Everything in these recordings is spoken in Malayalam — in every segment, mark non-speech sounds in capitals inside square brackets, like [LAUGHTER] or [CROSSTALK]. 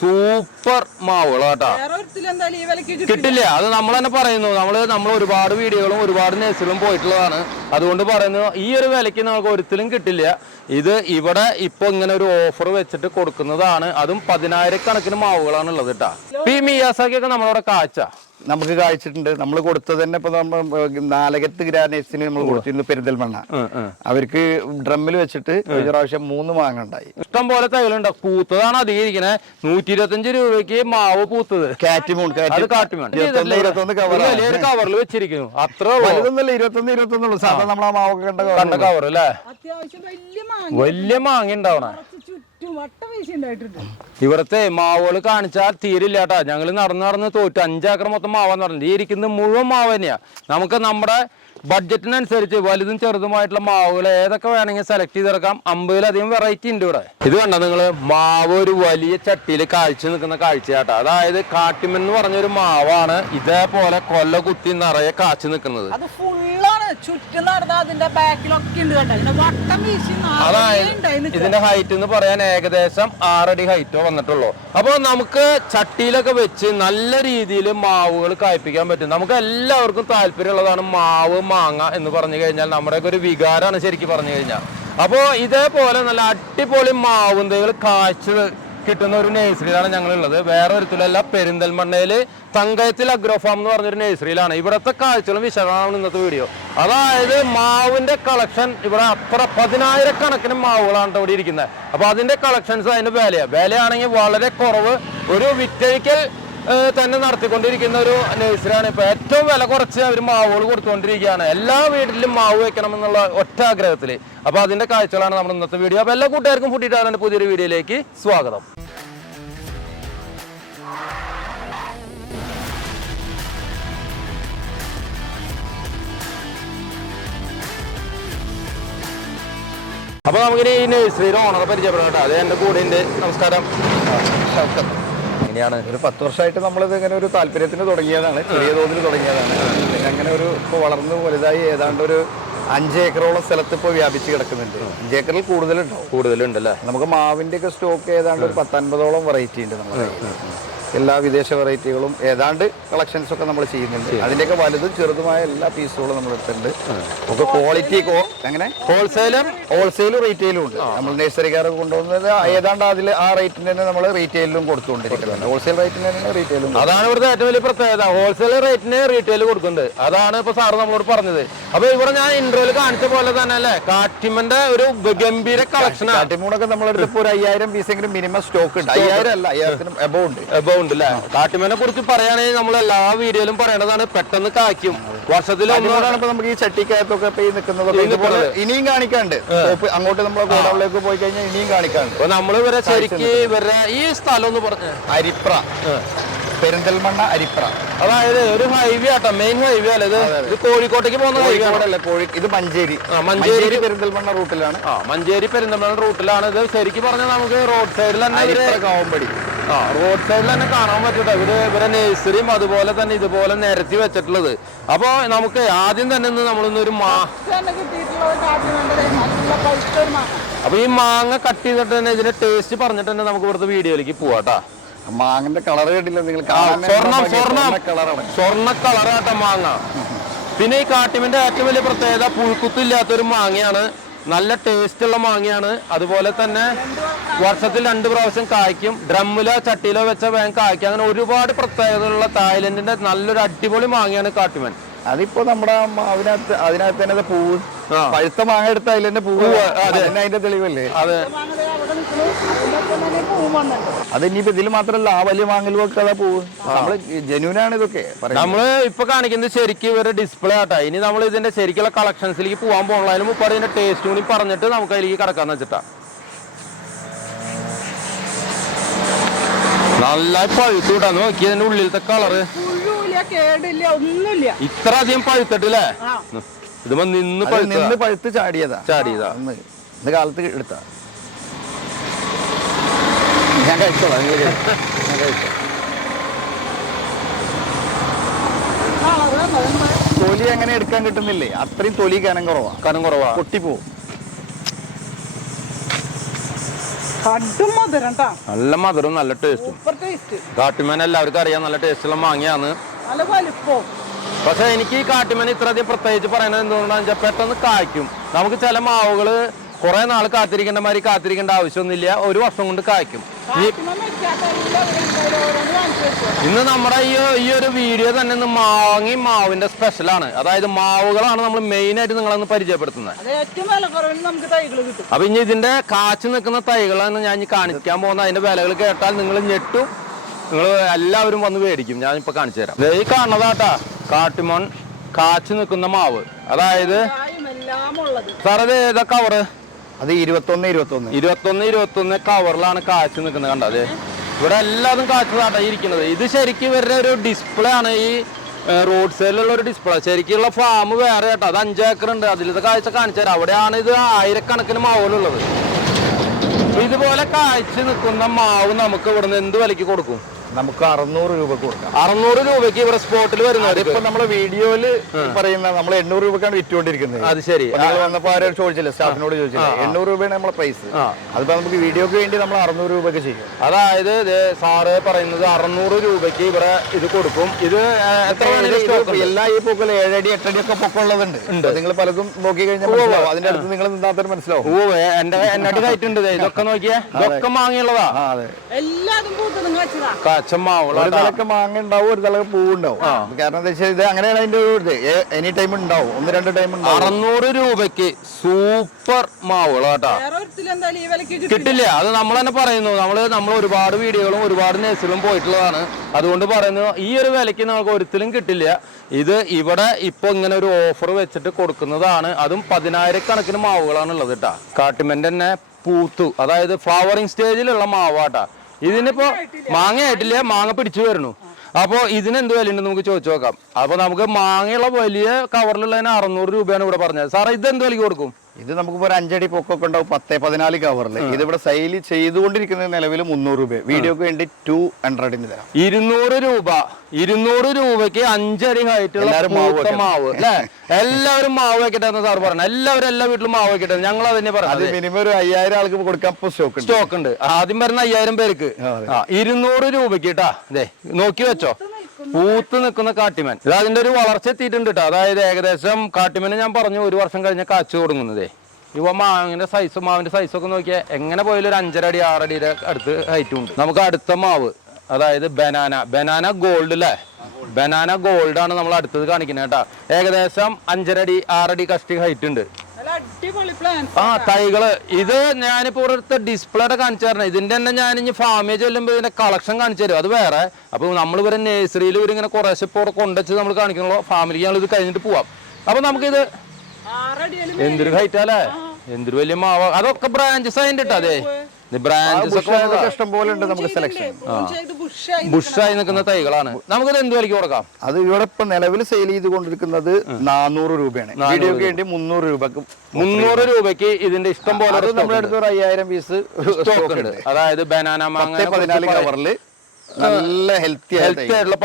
സൂപ്പർ മാവുകൾ കേട്ടോ. കിട്ടില്ല? അത് നമ്മൾ തന്നെ പറയുന്നു. നമ്മൾ നമ്മൾ ഒരുപാട് വീഡിയോകളും ഒരുപാട് നേഴ്സുകളും പോയിട്ടുള്ളതാണ്. അതുകൊണ്ട് പറയുന്നു ഈ ഒരു വിലയ്ക്ക് നമുക്ക് ഒരിക്കലും കിട്ടില്ല. ഇത് ഇവിടെ ഇപ്പൊ ഇങ്ങനെ ഒരു ഓഫർ വെച്ചിട്ട് കൊടുക്കുന്നതാണ്. അതും പതിനായിരക്കണക്കിന് മാവുകളാണ് ഉള്ളത് കേട്ടാ. ഇപ്പൊ ഈ മിയാസാക്കിയൊക്കെ നമ്മളവിടെ കാഴ്ച നമുക്ക് കാഴ്ചിട്ടുണ്ട്. നമ്മൾ കൊടുത്തത് തന്നെ ഇപ്പൊ നമ്മൾ നാലകത്ത് ഗ്രാനൈറ്റ്സിന് നമ്മൾ കൊടുത്തിരുന്നു പെരിന്തൽമണ്ണ. അവർക്ക് ഡ്രമ്മിൽ വെച്ചിട്ട് ഒരു പ്രാവശ്യം മൂന്ന് മാങ്ങ ഉണ്ടായി ഇഷ്ടം പോലെ തൈകളുണ്ട്. പൂത്തതാണ് അധികം ഇരിക്കുന്നത് നൂറ്റി ഇരുപത്തഞ്ച് രൂപയ്ക്ക് മാവ് പൂത്തത്. കാറ്റിമൂൺ ഇരുപത്തൊന്ന് കവറിൽ വെച്ചിരിക്കുന്നു. അത്ര വലുതൊന്നല്ല ഇരുപത്തൊന്ന് ഇരുപത്തൊന്നുള്ളൂ സാധാരണ നമ്മൾ ആ മാവൊക്കെ കണ്ട കണ്ട കവർ അല്ലേ? അത്യാവശ്യം വലിയ മാങ്ങ വലിയ മാങ്ങ ഉണ്ടാവണേ ഇവിടത്തെ മാവുകൾ കാണിച്ചാൽ തീരില്ല കേട്ടാ ഞങ്ങൾ നടന്ന് നടന്ന് തോറ്റു. അഞ്ചേക്കർ മൊത്തം മാവാന്ന് പറഞ്ഞത് ഈ ഇരിക്കുന്നത് മുഴുവൻ മാവ് തന്നെയാ. നമുക്ക് നമ്മുടെ ബഡ്ജറ്റിനനുസരിച്ച് വലുതും ചെറുതുമായിട്ടുള്ള മാവുകൾ ഏതൊക്കെ വേണമെങ്കിൽ സെലക്ട് ചെയ്തെടുക്കാം. അമ്പതിലധികം വെറൈറ്റി ഉണ്ട് ഇവിടെ. ഇത് കണ്ട നിങ്ങൾ മാവ് ഒരു വലിയ ചട്ടിയിൽ കാഴ്ച നിൽക്കുന്ന കാഴ്ചയാട്ടാ. അതായത് കാട്ടിമെന്ന് പറഞ്ഞൊരു മാവാണ് ഇതേപോലെ കൊല്ല കുത്തി നിറയെ കാച്ചു നിൽക്കുന്നത്. ചുറ്റും നടന്ന അതിന്റെ ബാക്കിലൊക്കെ ഉണ്ട് കണ്ടോ ഇതിന്റെ വട്ടം വീശി നിറയെ അതായത് ഇതിന്റെ ഹൈറ്റ് എന്ന് പറയാൻ ഏകദേശം ആറടി ഹൈറ്റോ വന്നിട്ടുള്ളൂ. അപ്പോൾ നമുക്ക് ചട്ടിയിലൊക്കെ വെച്ച് നല്ല രീതിയിൽ മാവുകൾ കായ്പിക്കാൻ പറ്റും. നമുക്ക് എല്ലാവർക്കും താല്പര്യമുള്ളതാണ് മാവ് മാങ്ങ എന്ന് പറഞ്ഞു കഴിഞ്ഞാൽ നമ്മുടെയൊക്കെ ഒരു വികാരമാണ് ശരിക്കും പറഞ്ഞു കഴിഞ്ഞാൽ. അപ്പോൾ ഇതേപോലെ നല്ല അടിപൊളി മാവും തൈകൾ കാഴ്ച കിട്ടുന്ന ഒരു നഴ്സറിയിലാണ് ഞങ്ങൾ ഉള്ളത് വേറെ ഒരിക്കലല്ല പെരിന്തൽമണ്ണയിൽ തങ്കയത്തിൽ അഗ്രോഫാം എന്ന് പറഞ്ഞൊരു നഴ്സറിയിലാണ്. ഇവിടുത്തെ കാഴ്ചകളും വിശകലനമാണ് ഇന്നത്തെ വീഡിയോ അതായത് മാവിന്റെ കളക്ഷൻ ഇവിടെ അത്ര പതിനായിരക്കണക്കിന് മാവുകളാണ് ഇവിടെ ഇരിക്കുന്നത്. അപ്പോൾ അതിന്റെ കളക്ഷൻസ് അതിന്റെ വിലയാണ് വിലയാണെങ്കിൽ വളരെ കുറവ്. ഒരു വിറ്റഴിക്കൽ തന്നെ നടത്തിക്കൊണ്ടിരിക്കുന്ന ഒരു നഴ്സറിയാണ്. ഇപ്പൊ ഏറ്റവും വില കുറച്ച് അവർ മാവുകൾ കൊടുത്തുകൊണ്ടിരിക്കുകയാണ്. എല്ലാ വീട്ടിലും മാവ് വെക്കണം എന്നുള്ള ഒറ്റ ആഗ്രഹത്തിൽ അപ്പൊ അതിന്റെ കാഴ്ചകളാണ് നമ്മുടെ ഇന്നത്തെ വീഡിയോ. അപ്പൊ എല്ലാ കൂട്ടുകാർക്കും കൂട്ടിയിട്ടാണ് പുതിയൊരു വീഡിയോയിലേക്ക് സ്വാഗതം. അപ്പൊ നമുക്കിനി ഈ നഴ്സറിയുടെ ഓണറെ പരിചയപ്പെടാം കേട്ടോ. അത് എന്റെ കൂടെ ഉണ്ട് നമസ്കാരം. എങ്ങനെയാണ് ഒരു പത്ത് വർഷമായിട്ട് നമ്മളിത് ഇങ്ങനെ ഒരു താല്പര്യത്തിന് തുടങ്ങിയതാണ്. ചെറിയ തോതിൽ തുടങ്ങിയതാണ്. പിന്നെ അങ്ങനെ ഒരു ഇപ്പോൾ വളർന്ന് വലുതായി ഏതാണ്ട് ഒരു അഞ്ച് ഏക്കറോളം സ്ഥലത്ത് ഇപ്പോൾ വ്യാപിച്ച് കിടക്കുന്നുണ്ട്. അഞ്ച് ഏക്കറിൽ കൂടുതലുണ്ടാവും കൂടുതലുണ്ടല്ലേ? നമുക്ക് മാവിന്റെ ഒക്കെ സ്റ്റോക്ക് ഏതാണ്ട് ഒരു പത്തൊൻപതോളം വെറൈറ്റി ഉണ്ട് നമ്മുടെ. എല്ലാ വിദേശ വെറൈറ്റികളും ഏതാണ്ട് കളക്ഷൻസ് ഒക്കെ നമ്മൾ ചെയ്യുന്നുണ്ട്. അതിന്റെയൊക്കെ വലുതും ചെറുതുമായ എല്ലാ പീസുകളും നമ്മൾ എടുത്തിട്ടുണ്ട്. ഒക്കെ ക്വാളിറ്റി അങ്ങനെ ഹോൾസെയിലും ഹോൾസെയിലും റീറ്റെയിലും ഉണ്ട്. നമ്മൾ നഴ്സറിക്കാർ കൊണ്ടുപോകുന്നത് ഏതാണ്ട് അതിൽ ആ റേറ്റിന് തന്നെ നമ്മൾ റീറ്റെയിലും കൊടുത്തുകൊണ്ടിരിക്കുന്നുണ്ട്. ഹോൾസെയിൽ റേറ്റിന് തന്നെ റീറ്റെയിലും അതാണ് ഇവിടുത്തെ ഏറ്റവും വലിയ പ്രത്യേകത. ഹോൾസെയിൽ റേറ്റിന് റീറ്റെയിൽ കൊടുക്കുന്നുണ്ട്. അതാണ് ഇപ്പൊ സാർ നമ്മളോട് പറഞ്ഞത്. അപ്പൊ ഇവിടെ ഞാൻ ഇൻട്രോയിൽ കാണിച്ച പോലെ തന്നെ അല്ലേ? കാട്ടിമന്റെ ഒരു ഗംഭീര കളക്ഷൻ കാട്ടിമൂടൊക്കെ നമ്മളെടുത്ത് ഇപ്പോൾ ഒരു അയ്യായിരം പീസെങ്കിലും മിനിമം സ്റ്റോക്ക് ഉണ്ട്. അയ്യായിരം അല്ല അയ്യായിരത്തിനും എബോ ഉണ്ട്. എബോ ഉണ്ട് അല്ലേ കാട്ടുമേനെ കുറിച്ച് പറയുകയാണെങ്കിൽ നമ്മൾ എല്ലാ വീഡിയോയിലും പറയേണ്ടതാണ് പെട്ടെന്ന് കായ്ക്കും. വർഷത്തിൽ ഇപ്പൊ നമുക്ക് ഈ ചട്ടിക്കകത്തൊക്കെ ഇപ്പൊ ഈ നിൽക്കുന്നതൊക്കെ ഇതുപോലെ ഇനിയും കാണിക്കാണ്ട്. അങ്ങോട്ട് നമ്മളെ ഗോഡൌണിലേക്ക് പോയി കഴിഞ്ഞാൽ ഇനിയും കാണിക്കാണ്ട്. അപ്പൊ നമ്മൾ ഇവരെ ശരിക്ക് ഇവരെ ഈ സ്ഥലം ഒന്ന് പറഞ്ഞു അരിപ്ര. പെരിന്തൽമണ്ണ അരിപ്ര. അതായത് ഒരു ഹൈവേ ആട്ടോ മെയിൻ ഹൈവേ അല്ലേ ഇത്? കോഴിക്കോട്ടേക്ക് പോകുന്ന ഹൈവേ കോഴി ഇത് മഞ്ചേരി. മഞ്ചേരി. പെരിന്തൽമണ്ണ റൂട്ടിലാണ്. മഞ്ചേരി പെരിന്തൽമണ്ണ റൂട്ടിലാണ്. ഇത് ശരിക്കും പറഞ്ഞാൽ നമുക്ക് റോഡ് സൈഡിൽ തന്നെ കാവമ്പടി. ആ റോഡ് സൈഡിൽ തന്നെ കാണാൻ പറ്റട്ടെ ഇവർ ഇവരെ നേഴ്സറിയും അതുപോലെ തന്നെ ഇതുപോലെ നിരത്തി വെച്ചിട്ടുള്ളത്. അപ്പൊ നമുക്ക് ആദ്യം തന്നെ ഇന്ന് നമ്മളിന്നൊരു മാ അപ്പൊ ഈ മാങ്ങ കട്ട് ചെയ്തിട്ട് തന്നെ ഇതിന്റെ ടേസ്റ്റ് പറഞ്ഞിട്ട് തന്നെ നമുക്ക് ഇവിടുത്തെ വീഡിയോയിലേക്ക് പോവാട്ടാ മാങ്ങന്റെ കളർ കണ്ടില്ല? നിങ്ങൾ സ്വർണം സ്വർണം കളറാണ് സ്വർണ കളറാട്ട മാങ്ങ. പിന്നെ ഈ കാട്ടിമിന്റെ ഏറ്റവും വലിയ പ്രത്യേകത പുഴുക്കുത്തില്ലാത്തൊരു മാങ്ങയാണ് നല്ല ടേസ്റ്റ് ഉള്ള മാങ്ങയാണ്. അതുപോലെ തന്നെ വർഷത്തിൽ രണ്ട് പ്രാവശ്യം കായ്ക്കും. ഡ്രമ്മിലോ ചട്ടിയിലോ വെച്ച വേഗം കായ്ക്കും. അങ്ങനെ ഒരുപാട് പ്രത്യേകതയുള്ള തായ്ലൻഡിന്റെ നല്ലൊരു അടിപൊളി മാങ്ങയാണ് കാട്ടിമൻ. അതിപ്പോ നമ്മുടെ അതിനകത്ത് അതിനകത്ത് തന്നെ അത് പൂവ്. പഴുത്ത മാങ്ങ എടുത്ത അതിൽ തന്നെ പൂവ്. അതന്നെ അതിന്റെ തെളിവല്ലേ? അത്. അത് ഇനിയിപ്പോ ഇതിൽ മാത്രല്ല ആ വലിയ മാങ്ങലും ഒക്കെ അതാ പൂവ് നമ്മൾ ജനുവിനാണ് ഇതൊക്കെ. നമ്മൾ ഇപ്പൊ കാണിക്കുന്നത് ശരിക്കും ഇവരുടെ ഡിസ്പ്ലേ ആട്ടാ. ഇനി നമ്മൾ ഇതിന്റെ ശരിക്കുള്ള കളക്ഷൻസിലേക്ക് പോകാൻ പോകണം അതിന് മുമ്പ് അതിന്റെ ടേസ്റ്റ് കൂടി പറഞ്ഞിട്ട് നമുക്ക് അതിലേക്ക് കടക്കാന്ന് വെച്ചിട്ടാ. നല്ല പഴുത്തു വിട്ടാ നോക്കി അതിന്റെ ഉള്ളിലത്തെ കളറ് കേടില്ല ഒന്നുമില്ല. ഇത്ര അധികം പഴുത്തിട്ടില്ലേ? ആ. നിന്ന് നിന്ന് പഴുത്ത് ചാടിയതാ. ചാടിയതാ? ഇന്ന് കാലത്ത് എടുത്ത. ഞാൻ കഴിച്ചോളാം. ഞാൻ കഴിച്ചോ. തൊലി അങ്ങനെ എടുക്കാൻ കിട്ടുന്നില്ലേ? അത്രയും തൊലി കനം കുറവാ. കനം കുറവാ. പൊട്ടിപ്പോവും. നല്ല മധുരം ട്ടാ. നല്ല മധുരം നല്ല ടേസ്റ്റും. Super taste. കാട്ടുമേൻ എല്ലാവർക്കും അറിയാം നല്ല ടേസ്റ്റുള്ള മാങ്ങയാണ്. നല്ല വലിപ്പം പക്ഷെ എനിക്ക് ഈ കാട്ടുമേൻ ഇത്രയധികം പ്രത്യേകിച്ച് പറയുന്നത് എന്തുകൊണ്ടാണെന്ന് വെച്ചാൽ പെട്ടെന്ന് കായ്ക്കും. നമുക്ക് ചില മാവുകൾ കുറെ നാൾ കാത്തിരിക്കേണ്ട മാതിരി കാത്തിരിക്കേണ്ട ആവശ്യമൊന്നുമില്ല. ഒരു വർഷം കൊണ്ട് കായ്ക്കും. ഇന്ന് നമ്മുടെ ഈ ഈ ഒരു വീഡിയോ തന്നെ ഇന്ന് മാങ്ങി മാവിന്റെ സ്പെഷ്യലാണ് അതായത് മാവുകളാണ് നമ്മൾ മെയിൻ ആയിട്ട് നിങ്ങളൊന്ന് പരിചയപ്പെടുത്തുന്നത്. അപ്പൊ ഇനി ഇതിന്റെ കാച്ചു നിൽക്കുന്ന തൈകളാണ് ഞാൻ കാണിക്കാൻ പോകുന്നത്. അതിന്റെ വിലകൾ കേട്ടാൽ നിങ്ങൾ ഞെട്ടും. നിങ്ങൾ എല്ലാവരും വന്ന് മേടിക്കും. ഞാൻ ഇപ്പൊ കാണിച്ചു തരാം. ഈ കാണുന്നതാട്ടാ. കാട്ടുമോൺ കാച്ചു നിൽക്കുന്ന മാവ്. അതായത് സാർ അത് ഏതാ കവറ് അത് ഇരുപത്തൊന്ന് ഇരുപത്തൊന്ന്. ഇരുപത്തൊന്ന് ഇരുപത്തൊന്ന് കവറിലാണ് കാച്ചു നിൽക്കുന്നത് കണ്ടത് ഇവിടെ എല്ലാതും കാച്ചതാട്ടാ ഇരിക്കുന്നത്. ഇത് ശരിക്കും ഇവരുടെ ഒരു ഡിസ്പ്ലേ ആണ്. ഈ റോഡ് സൈഡിലുള്ള ഒരു ഡിസ്പ്ലേ ശരിക്കുള്ള ഫാം വേറെ കേട്ടോ. അത് അഞ്ച് ഏക്കർ ഉണ്ട്. അതിലത്തെ കാഴ്ച കാണിച്ചു തരാം. അവിടെയാണ് ഇത് ആയിരക്കണക്കിന് മാവുകളുള്ളത്. ഇതുപോലെ കാഴ്ച നിൽക്കുന്ന മാവ് നമുക്ക് ഇവിടുന്ന് എന്ത് വിലക്ക് കൊടുക്കും? നമുക്ക് അറുന്നൂറ് രൂപ കൊടുക്കാം. അറുന്നൂറ് രൂപയ്ക്ക് ഇവിടെ സ്പോട്ടിൽ വരുന്നത് ഇപ്പൊ നമ്മളെ വീഡിയോയിൽ പറയുന്ന നമ്മൾ എണ്ണൂറ് രൂപക്കാണ് വിറ്റുകൊണ്ടിരിക്കുന്നത്. അത് ശരി. നിങ്ങൾ വന്നപ്പോ ആരും ചോദിച്ചില്ല സ്റ്റാഫിനോട് ചോദിച്ചില്ല. എണ്ണൂറ് രൂപയാണ് നമ്മളെ പ്രൈസ് ആ. അതിപ്പോ നമുക്ക് വീഡിയോക്ക് വേണ്ടി നമ്മൾ അറുന്നൂറ് രൂപക്ക് ചെയ്യും. അതായത് സാറ് പറയുന്നത് അറുന്നൂറ് രൂപയ്ക്ക് ഇവിടെ ഇത് കൊടുക്കും. ഇത് എത്ര. എല്ലാ ഈ പൂക്കളും ഏഴടി എട്ടടി ഒക്കെ പൊക്കമുള്ളതുണ്ട് നിങ്ങൾ പലതും നോക്കി കഴിഞ്ഞാൽ അതിന്റെ അടുത്ത് നിങ്ങൾ നിന്നാത്ത മനസ്സിലാവും. ഓ എന്റെ എന്നടി കയറ്റുണ്ട് ഉണ്ട് ദേ. [LAUGHS] ഇതൊക്കെ നോക്കിയാ. ഇതൊക്കെ മാങ്ങിയുള്ളതാ. എല്ലാതും ഒരു തലക്ക് മാങ്ങ ഉണ്ടാവും ഒരു തലക്ക് പൂവുണ്ടാവും. കാരണം എന്താ വെച്ചാൽ ഇത് അങ്ങനെയാണ് അതിന്റെ ഒരു ഇത്. എനി ടൈം ഉണ്ടാവും. ഒന്ന് രണ്ട് ടൈം ഉണ്ടാവും. അറുന്നൂറ് രൂപയ്ക്ക് സൂപ്പർ മാവുകൾ കേട്ടാ വേറെ ഒരിക്കലും ഈ വിലക്ക് കിട്ടും കിട്ടില്ല. അത് നമ്മൾ തന്നെ പറയുന്നു. നമ്മൾ നമ്മൾ ഒരുപാട് വീഡിയോകളും ഒരുപാട് നേഴ്സുകളും പോയിട്ടുള്ളതാണ്. അതുകൊണ്ട് പറയുന്നു ഈ ഒരു വിലയ്ക്ക് നമുക്ക് ഒരിക്കലും കിട്ടില്ല. ഇത് ഇവിടെ ഇപ്പൊ ഇങ്ങനെ ഒരു ഓഫർ വെച്ചിട്ട് കൊടുക്കുന്നതാണ്. അതും പതിനായിരക്കണക്കിന് മാവുകളാണ് ഉള്ളത് കേട്ടാ കാട്ടുമെന്റ് തന്നെ പൂത്തു. അതായത് ഫ്ലവറിങ് സ്റ്റേജിലുള്ള മാവാട്ടാ ഇതിനിപ്പോ മാങ്ങ ആയിട്ടില്ല. മാങ്ങ പിടിച്ചു വരണു അപ്പൊ ഇതിന് എന്ത് വില ഉണ്ടെന്ന് നമുക്ക് ചോദിച്ചു നോക്കാം. അപ്പൊ നമുക്ക് മാങ്ങയുള്ള വലിയ കവറിലുള്ളതിന് അറുന്നൂറ് രൂപയാണ് ഇവിടെ പറഞ്ഞത്. സാറേ ഇത് എന്ത് വിലയ്ക്ക് കൊടുക്കും? ഇത് നമുക്കിപ്പോ ഒരു അഞ്ചടി പൊക്കൊക്കെ ഉണ്ടാവും പത്ത് പതിനാല് കവറിൽ ഇതിവിടെ സെയിൽ ചെയ്തുകൊണ്ടിരിക്കുന്ന നിലവിൽ മുന്നൂറ് രൂപ. വീഡിയോക്ക് വേണ്ടി ടു ഹൺഡ്രഡിന് തരാം. ഇരുന്നൂറ് രൂപ. ഇരുന്നൂറ് രൂപയ്ക്ക് അഞ്ചടി ഹൈറ്റുള്ള എല്ലാവരും മാവ് അല്ലേ? എല്ലാവരും മാവ് വെക്കട്ടെ എന്ന് സാർ പറഞ്ഞു. എല്ലാവരും എല്ലാ വീട്ടിലും മാവ് വെക്കട്ടെ ഞങ്ങൾ അതിനെ പറഞ്ഞു മിനിമം ഒരു അയ്യായിരം ആൾക്ക് കൊടുക്കാൻ സ്റ്റോക്ക് ഉണ്ട്. സ്റ്റോക്ക് ഉണ്ട്. ആദ്യം വരുന്ന അയ്യായിരം പേർക്ക്. ഇരുന്നൂറ് രൂപയ്ക്ക് കേട്ടാ അതെ നോക്കി വെച്ചോ. പൂത്ത് നിൽക്കുന്ന കാട്ടിമൻ. ഇത് അതിന്റെ ഒരു വളർച്ച എത്തിയിട്ടുണ്ട് കേട്ടോ അതായത് ഏകദേശം കാട്ടിമനെ ഞാൻ പറഞ്ഞു ഒരു വർഷം കഴിഞ്ഞ കാച്ചു തുടങ്ങുന്നതേ ഇവ മാവിന്റെ സൈസ് മാവിന്റെ സൈസ് ഒക്കെ നോക്കിയാൽ എങ്ങനെ പോയാലും ഒരു അഞ്ചര അടി ആറടിയുടെ അടുത്ത് ഹൈറ്റും ഉണ്ട്. നമുക്ക് അടുത്ത മാവ് അതായത് ബനാന. ബനാന ഗോൾഡ് അല്ലേ ബനാന ഗോൾഡ് ആണ് നമ്മൾ അടുത്തത് കാണിക്കുന്നത് കേട്ടോ. ഏകദേശം അഞ്ചരടി ആറടി കഷ്ടി ഹൈറ്റ് ഉണ്ട്. ആ തൈകൾ. ഇത് ഞാനിപ്പോ ഇവിടുത്തെ ഡിസ്പ്ലേടെ കാണിച്ചു തരണം. ഇതിന്റെ തന്നെ ഞാൻ ഇനി ഫാമിൽ ചെല്ലുമ്പോൾ ഇതിന്റെ കളക്ഷൻ കാണിച്ചു തരും. അത് വേറെ. അപ്പൊ നമ്മൾ ഇവരെ നഴ്സറിയിൽ ഇവരിങ്ങനെ കുറേശ്ശെ ഇപ്പോൾ കൊണ്ടുവച്ച് നമ്മൾ കാണിക്കണല്ലോ. ഫാമിലിക്ക് ഞങ്ങൾ ഇത് കഴിഞ്ഞിട്ട് പോവാം. അപ്പൊ നമുക്കിത് എന്തൊരു ഹൈറ്റ് അല്ലേ എന്തൊരു വലിയ മാവ. അതൊക്കെ ബ്രാഞ്ചസ് അതിന്റെ ഇട്ടോ അതെ ഇഷ്ടം പോലെ ഉണ്ട് നമുക്ക് സെലക്ഷൻ ബുഷായി നിൽക്കുന്ന തൈകളാണ്. നമുക്കത് എന്ത് വിലയ്ക്ക് കൊടുക്കാം? അത് ഇവിടെ ഇപ്പൊ നിലവിൽ സെയിൽ ചെയ്തുകൊണ്ടിരിക്കുന്നത് നാനൂറ് രൂപയാണ്. വീഡിയോക്ക് വേണ്ടി മുന്നൂറ് രൂപക്ക് മുന്നൂറ് രൂപയ്ക്ക് ഇതിന്റെ ഇഷ്ടം പോലെ അത് നമ്മുടെ അടുത്ത് ഒരു അയ്യായിരം പീസ് സ്റ്റോക്ക് ഉണ്ട്. അതായത് ബനാന മാങ്ങ പതിനാല് കവറിൽ നല്ല ഹെൽത്തി ഹെൽത്തി ആയിട്ടുള്ള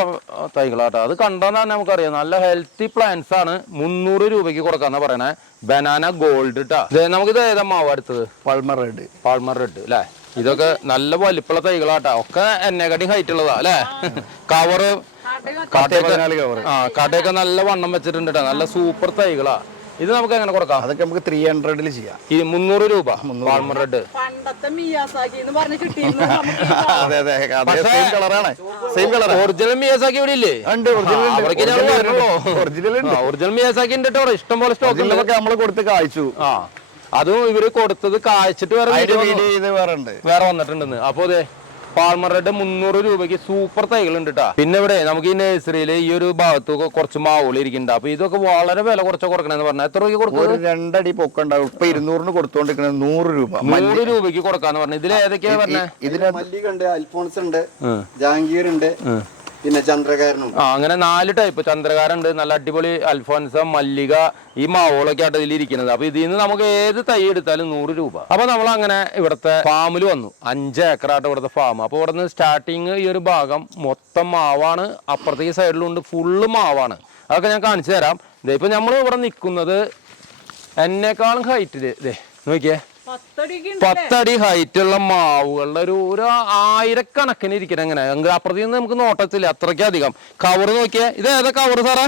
തൈകളാട്ടോ. അത് കണ്ടാൽ തന്നെ നമുക്കറിയാം. നല്ല ഹെൽത്തി പ്ലാന്റ്സ് ആണ് മുന്നൂറ് രൂപയ്ക്ക് കൊടുക്കാന്നാ പറയണേ. ബനാന ഗോൾഡ് ഇട്ടാ നമുക്കിത് ഏതാ മാവ് അടുത്തത്? പൾമർ റെഡ് പാൾമർ റെഡ് അല്ലേ ഇതൊക്കെ നല്ല വലിപ്പുള്ള തൈകളാട്ടാ. ഒക്കെ എന്നെക്കാട്ടി ഹൈറ്റ് ഉള്ളതാ അല്ലേ കവറ് കാട്ടയൊക്കെ ആ കാട്ടയൊക്കെ നല്ല വണ്ണം വെച്ചിട്ടുണ്ട് ട്ടോ. നല്ല സൂപ്പർ തൈകളാ. ഇത് നമുക്ക് എങ്ങനെ കൊടുക്കാം? അതൊക്കെ നമുക്ക് ത്രീ ഹൺഡ്രഡിൽ ചെയ്യാം. ഈ മുന്നൂറ് രൂപ. റെഡ് പണ്ടത്തെ മിയാസാക്കി എന്ന് പറഞ്ഞ് കിട്ടിയിരുന്നു. [LAUGHS] നമുക്ക് അതെ അതെ അതെ. സെയിം കളറാണ് സെയിം കളർ ഒറിജിനൽ മിയാസാക്കി ഇവിടെ ഇല്ലേ? ഉണ്ട് ഒറിജിനൽ ഒറിജിനൽ ഉണ്ട്. ഒറിജിനൽ മിയാസാക്കി ഉണ്ട് കേട്ടോ ഇഷ്ടം പോലെ സ്റ്റോക്ക് ഉണ്ട്. നമ്മൾ കൊടുത്ത് കായ്ച്ചു. ആ അതും ഇവർ കൊടുത്തത് കായ്ച്ചിട്ട് ചെയ്ത് വേറെ വേറെ വന്നിട്ടുണ്ടെന്ന്. അപ്പോ അതെ റെഡ് മുന്നൂറ് രൂപയ്ക്ക് സൂപ്പർ തൈകൾ ഉണ്ട് കേട്ടാ പിന്നെ ഇവിടെ നമുക്ക് ഈ നഴ്സറിയിൽ ഈ ഒരു ഭാഗത്ത് കുറച്ച് മാവുകൾ ഇരിക്കുന്നുണ്ട്. അപ്പൊ ഇതൊക്കെ വളരെ വില കുറച്ച് കൊടുക്കണെന്ന് പറഞ്ഞാൽ എത്ര രൂപയ്ക്ക് കൊടുക്കും ഒരു രണ്ടടി പൊക്കം ഉണ്ടാവും ഇപ്പൊ ഇരുന്നൂറിന് കൊടുത്തോണ്ടിരിക്കുന്നത് നൂറ് രൂപ. നൂറ് രൂപയ്ക്ക് കൊടുക്കാന്ന് പറഞ്ഞു. ഇതിൽ ഏതൊക്കെയാ പറഞ്ഞേ? ഇതിന് മല്ലിക ഉണ്ട്. അൽഫോൺസ് ഉണ്ട്. ജാംഗീർ ഉണ്ട് പിന്നെ ചന്ദ്രകാരനുണ്ട് ആ അങ്ങനെ നാല് ടൈപ്പ് ചന്ദ്രകാരുണ്ട് നല്ല അടിപൊളി അൽഫോൻസ മല്ലിക ഈ മാവോളൊക്കെ ആയിട്ട് ഇതിൽ ഇരിക്കുന്നത്. അപ്പൊ ഇതിൽ നിന്ന് നമുക്ക് ഏത് തൈ എടുത്താലും നൂറ് രൂപ. അപ്പൊ നമ്മൾ അങ്ങനെ ഇവിടുത്തെ ഫാമിൽ വന്നു. അഞ്ച് ഏക്കറായിട്ട് ഇവിടുത്തെ ഫാം അപ്പൊ ഇവിടുന്ന് സ്റ്റാർട്ടിങ് ഈ ഒരു ഭാഗം മൊത്തം മാവാണ്. അപ്പുറത്തേക്ക് സൈഡിലുണ്ട് ഫുള്ള് മാവാണ്. അതൊക്കെ ഞാൻ കാണിച്ചു തരാം. ഇതേ ഇപ്പൊ നമ്മൾ ഇവിടെ നിൽക്കുന്നത് എന്നെക്കാളും ഹൈറ്റിൽ ദേ നോക്കിയേ. പത്തടി ഹൈറ്റ് ഉള്ള മാവുകളുടെ ഒരു ഒരു ആയിരക്കണക്കിന് ഇരിക്കണം അങ്ങനെ. അപ്പുറത്തിൽ നിന്ന് നമുക്ക് നോട്ടത്തില്ല. അത്രക്കധികം അധികം. കവർ നോക്കിയേ. ഇത് ഏതാ കവർ സാറേ?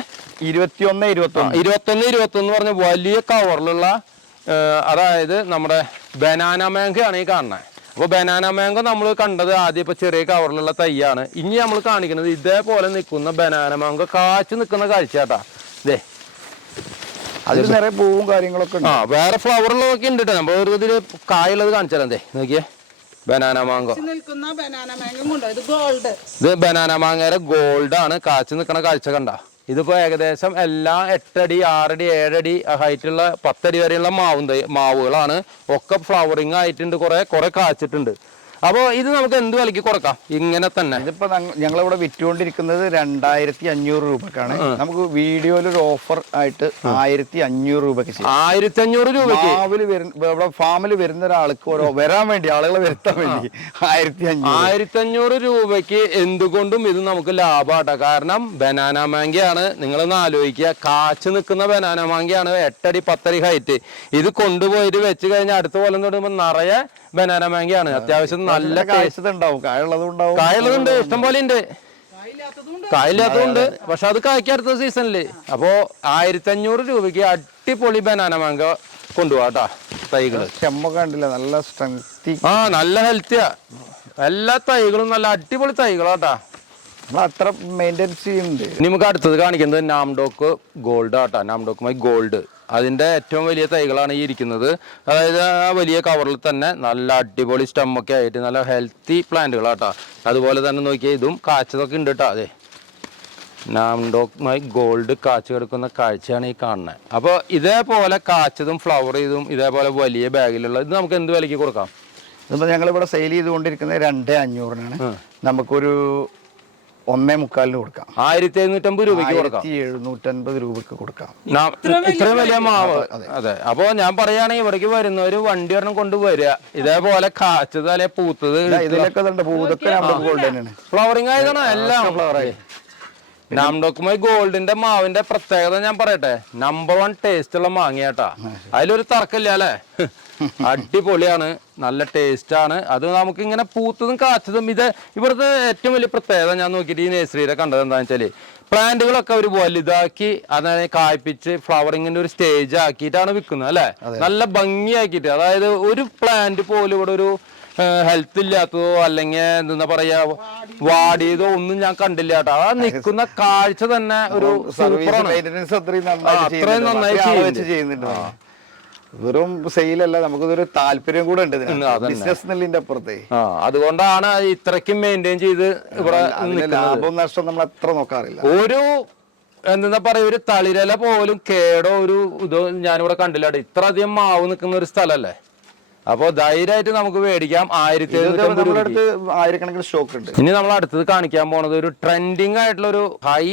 ഇരുപത്തിയൊന്ന് ഇരുപത്തൊന്ന്. ഇരുപത്തൊന്ന് ഇരുപത്തൊന്ന് പറഞ്ഞ വലിയ കവറിലുള്ള അതായത് നമ്മുടെ ബനാന മാങ്കയാണ് ഈ കാണുന്നത് അപ്പോൾ ബനാന മാങ്കോ നമ്മൾ കണ്ടത് ആദ്യം ഇപ്പോൾ ചെറിയ കവറിലുള്ള തൈയാണ്. ഇനി നമ്മൾ കാണിക്കുന്നത് ഇതേപോലെ നിൽക്കുന്ന ബനാന മാങ്കോ കാച്ചു നിൽക്കുന്ന കാഴ്ച കേട്ടാ ഇതേ അതിൽ നിറയെ പൂവും കാര്യങ്ങളൊക്കെ ഉണ്ട്. ആ വേറെ ഫ്ലവറുള്ളതൊക്കെ ഉണ്ട് കേട്ടോ നമ്മൾ ഒരു ഇതിൽ കായുള്ളത് കാണിച്ചാലേ നോക്കിയേ. ബനാന മാങ്കോ കാച്ചു നിൽക്കുന്ന ബനാന മാങ്ങും കൊണ്ടോ? ഇത് ഗോൾഡ് ഇത് ബനാന മാങ്ങയുടെ ഗോൾഡ് ആണ്. കാച്ചു നിൽക്കുന്ന കാഴ്ച കണ്ട. ഇതിപ്പോ ഏകദേശം എല്ലാം എട്ടടി ആറടി ഏഴടി ഹൈറ്റുള്ള പത്തടി വരെയുള്ള മാവും മാവുകളാണ്. ഒക്കെ ഫ്ലവറിങ് ആയിട്ടുണ്ട് കുറെ കുറെ കാച്ചിട്ടുണ്ട്. അപ്പോൾ ഇത് നമുക്ക് എന്ത് വിലക്ക് കൊടുക്കാം? ഇങ്ങനെ തന്നെ. ഇതിപ്പോ ഞങ്ങളിവിടെ വിറ്റുകൊണ്ടിരിക്കുന്നത് രണ്ടായിരത്തി അഞ്ഞൂറ് രൂപക്കാണ് നമുക്ക് വീഡിയോയിൽ ഒരു ഓഫർ ആയിട്ട് ആയിരത്തി അഞ്ഞൂറ് രൂപക്ക് ആയിരത്തി അഞ്ഞൂറ് രൂപയ്ക്ക്? ഇവിടെ ഫാമിൽ വരുന്ന ഒരാൾക്ക് ഓരോ വരാൻ വേണ്ടി ആളുകളെ വരുത്താൻ വേണ്ടി ആയിരത്തി അഞ്ഞൂറ് ആയിരത്തി അഞ്ഞൂറ് രൂപയ്ക്ക് എന്തുകൊണ്ടും ഇത് നമുക്ക് ലാഭമാട്ടോ കാരണം ബനാന മാങ്കയാണ്. നിങ്ങളൊന്ന് ആലോചിക്കുക. കാച്ചു നിൽക്കുന്ന ബനാന മാങ്കയാണ്. എട്ടടി പത്തടി ഹൈറ്റ്. ഇത് കൊണ്ടുപോയിട്ട് വെച്ച് കഴിഞ്ഞാൽ അടുത്ത കൊല്ലം തൊടുമ്പോൾ നിറയെ ബനാന മാങ്കയാണ് അത്യാവശ്യം നല്ല കാഴ്ചത് ഉണ്ടാവും കായുള്ളതും കായുള്ളതുണ്ട് ഇഷ്ടം പോലെ ഉണ്ട്. കായില്ലാത്തതുണ്ട്. പക്ഷെ അത് കായ്ക്ക് അടുത്ത സീസണിൽ അപ്പോ ആയിരത്തി അഞ്ഞൂറ് രൂപയ്ക്ക് അടിപൊളി ബനാന മാങ്ക കൊണ്ടുപോകാട്ടാ തൈകൾ. ചെമ്മൊക്കെ കണ്ടില്ല? നല്ല സ്ട്രെങ്തി ആ നല്ല ഹെൽത്തിയാ എല്ലാ തൈകളും നല്ല അടിപൊളി തൈകളാട്ടാ നമ്മൾ അത്ര മെയിന്റെയിൻസ് ചെയ്യുന്നുണ്ട്. ഇനി നമുക്ക് അടുത്തത് കാണിക്കുന്നത് നാംഡോക്ക് ഗോൾഡ് ആട്ടാ നാംഡോക്കുമായി ഗോൾഡ് അതിന്റെ ഏറ്റവും വലിയ തൈകളാണ് ഈ ഇരിക്കുന്നത്. അതായത് ആ വലിയ കവറിൽ തന്നെ നല്ല അടിപൊളി സ്റ്റമ്മൊക്കെ ആയിട്ട് നല്ല ഹെൽത്തി പ്ലാന്റുകളാട്ടോ അതുപോലെ തന്നെ നോക്കിയാൽ ഇതും കാച്ചതൊക്കെ ഉണ്ട് കേട്ടോ അതെ മൈ ഗോൾഡ് കാച്ചു കിടക്കുന്ന കാഴ്ചയാണ് ഈ കാണുന്നത് അപ്പോൾ ഇതേപോലെ കാച്ചതും ഫ്ലവർ ചെയ്തും ഇതേപോലെ വലിയ ബാഗിലുള്ള ഇത് നമുക്ക് എന്ത് വിലയ്ക്ക് കൊടുക്കാം? ഇതിപ്പോൾ ഞങ്ങളിവിടെ സെയിൽ ചെയ്തുകൊണ്ടിരിക്കുന്നത് രണ്ടേ അഞ്ഞൂറിനാണ്. നമുക്കൊരു ഒന്നേ മുക്കാലിന് കൊടുക്കാം. ആയിരത്തി എഴുന്നൂറ്റമ്പത് രൂപയ്ക്ക് കൊടുക്കാം. ആയിരത്തി എഴുന്നൂറ്റൻപത് രൂപയ്ക്ക് കൊടുക്കാം. ഇത്രയും വലിയ മാവ്. അതെ അപ്പൊ ഞാൻ പറയുകയാണെങ്കിൽ ഇവിടേക്ക് വരുന്നവര് വണ്ടി ഒരെണ്ണം കൊണ്ടുവരിക. ഇതേപോലെ കാച്ചത് അല്ലെ പൂത്തത് ഇതിലൊക്കെ പൂതൊക്കെ ഫ്ലവറിങ് ആയതാണ് എല്ലാം. നാംഡോക്കുമായി ഗോൾഡിന്റെ മാവിന്റെ പ്രത്യേകത ഞാൻ പറയട്ടെ. നമ്പർ വൺ ടേസ്റ്റ് ഉള്ള മാങ്ങയാട്ടാ. അതിലൊരു തർക്കമില്ല അല്ലേ? അടിപൊളിയാണ്. നല്ല ടേസ്റ്റ് ആണ്. അത് നമുക്ക് ഇങ്ങനെ പൂത്തതും കാച്ചതും ഇത് ഇവിടുത്തെ ഏറ്റവും വലിയ പ്രത്യേകത ഞാൻ നോക്കിയിട്ട് ഈ നേഴ്സറിയിലെ കണ്ടത് എന്താണെന്ന് വെച്ചാൽ പ്ലാന്റുകളൊക്കെ അവർ വലുതാക്കി അതിനെ കായ്പിച്ച് ഫ്ലവറിങ്ങിന്റെ ഒരു സ്റ്റേജ് ആക്കിയിട്ടാണ് വിൽക്കുന്നത് അല്ലെ? നല്ല ഭംഗിയാക്കിയിട്ട്. അതായത് ഒരു പ്ലാന്റ് പോലും ഇവിടെ ഒരു ഹെൽത്ത് ഇല്ലാത്തതോ അല്ലെങ്കിൽ എന്താ പറയാ വാടിയതോ ഒന്നും ഞാൻ കണ്ടില്ല കേട്ടോ. ആ നിൽക്കുന്ന കാഴ്ച തന്നെ ഒരു അത്രയും. നന്നായി ചെയ്യുന്നുണ്ട്. വെറും സെയിലല്ല നമുക്കിതൊരു താല്പര്യം കൂടെ ഉണ്ട് ബിസിനസ് നെല്ലിന്റെ അപ്പുറത്തെ. അതുകൊണ്ടാണ് ഇത്രയ്ക്കും മെയിന്റെയിൻ ചെയ്ത് ഇവിടെ ലാഭം നഷ്ടം നമ്മൾ എത്ര നോക്കാറില്ല. ഒരു എന്താ പറയാ ഒരു തളിരല പോലും കേടോ ഒരു ഇതോ ഞാനിവിടെ കണ്ടില്ല. ഇത്ര അധികം മാവ് നിൽക്കുന്ന ഒരു സ്ഥലല്ലേ? അപ്പൊ ധൈര്യമായിട്ട് നമുക്ക് മേടിക്കാം. ആയിരത്തി ഇത് അടുത്ത് ആയിരക്കണക്കിന് സ്റ്റോക്ക് ഉണ്ട് ഇനി നമ്മൾ അടുത്തത് കാണിക്കാൻ പോണത് ഒരു ട്രെൻഡിങ് ആയിട്ടുള്ള ഒരു ഹൈ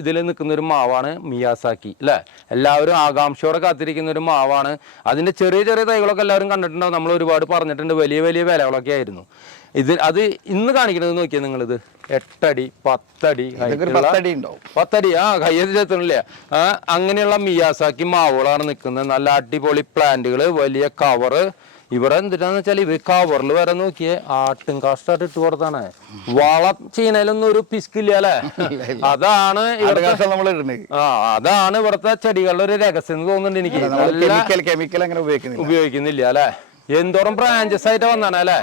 ഇതിൽ നിൽക്കുന്ന ഒരു മാവാണ് മിയാസാക്കി അല്ലെ? എല്ലാവരും ആകാംക്ഷയോടെ കാത്തിരിക്കുന്ന ഒരു മാവാണ്. അതിന്റെ ചെറിയ ചെറിയ തൈകളൊക്കെ എല്ലാവരും കണ്ടിട്ടുണ്ടാവും. നമ്മൾ ഒരുപാട് പറഞ്ഞിട്ടുണ്ട്. വലിയ വലിയ വിലകളൊക്കെ ആയിരുന്നു. ഇത് അത് ഇന്ന് കാണിക്കുന്നത് നോക്കിയാൽ നിങ്ങളിത്? എട്ടടി പത്തടി പത്തടി ഉണ്ടാവും. പത്തടി ആ കയ്യത് ചെത്തണില്ലേ അങ്ങനെയുള്ള മിയാസാക്കി മാവുകളാണ് നിൽക്കുന്നത്. നല്ല അടിപൊളി പ്ലാന്റുകൾ വലിയ കവറ് ഇവിടെ എന്തിനാന്ന് വെച്ചാൽ ഇവർ കവറിൽ വരെ നോക്കിയേ ആട്ടും കാഷ്ടായിട്ട് ഇട്ട് കൊടുത്താണ്. വളം ചെയ്യുന്നതിലൊന്നും ഒരു പിസ്കില്ല അല്ലേ? അതാണ് ആ അതാണ് ഇവിടുത്തെ ചെടികളുടെ ഒരു രഹസ്യം എന്ന് തോന്നുന്നുണ്ട് എനിക്ക്. കെമിക്കൽ കെമിക്കൽ അങ്ങനെ ഉപയോഗിക്കുന്നില്ല. ഉപയോഗിക്കുന്നില്ല അല്ലെ? എന്തോരം ബ്രാഞ്ചസ് ആയിട്ട് വന്നാണ് അല്ലേ?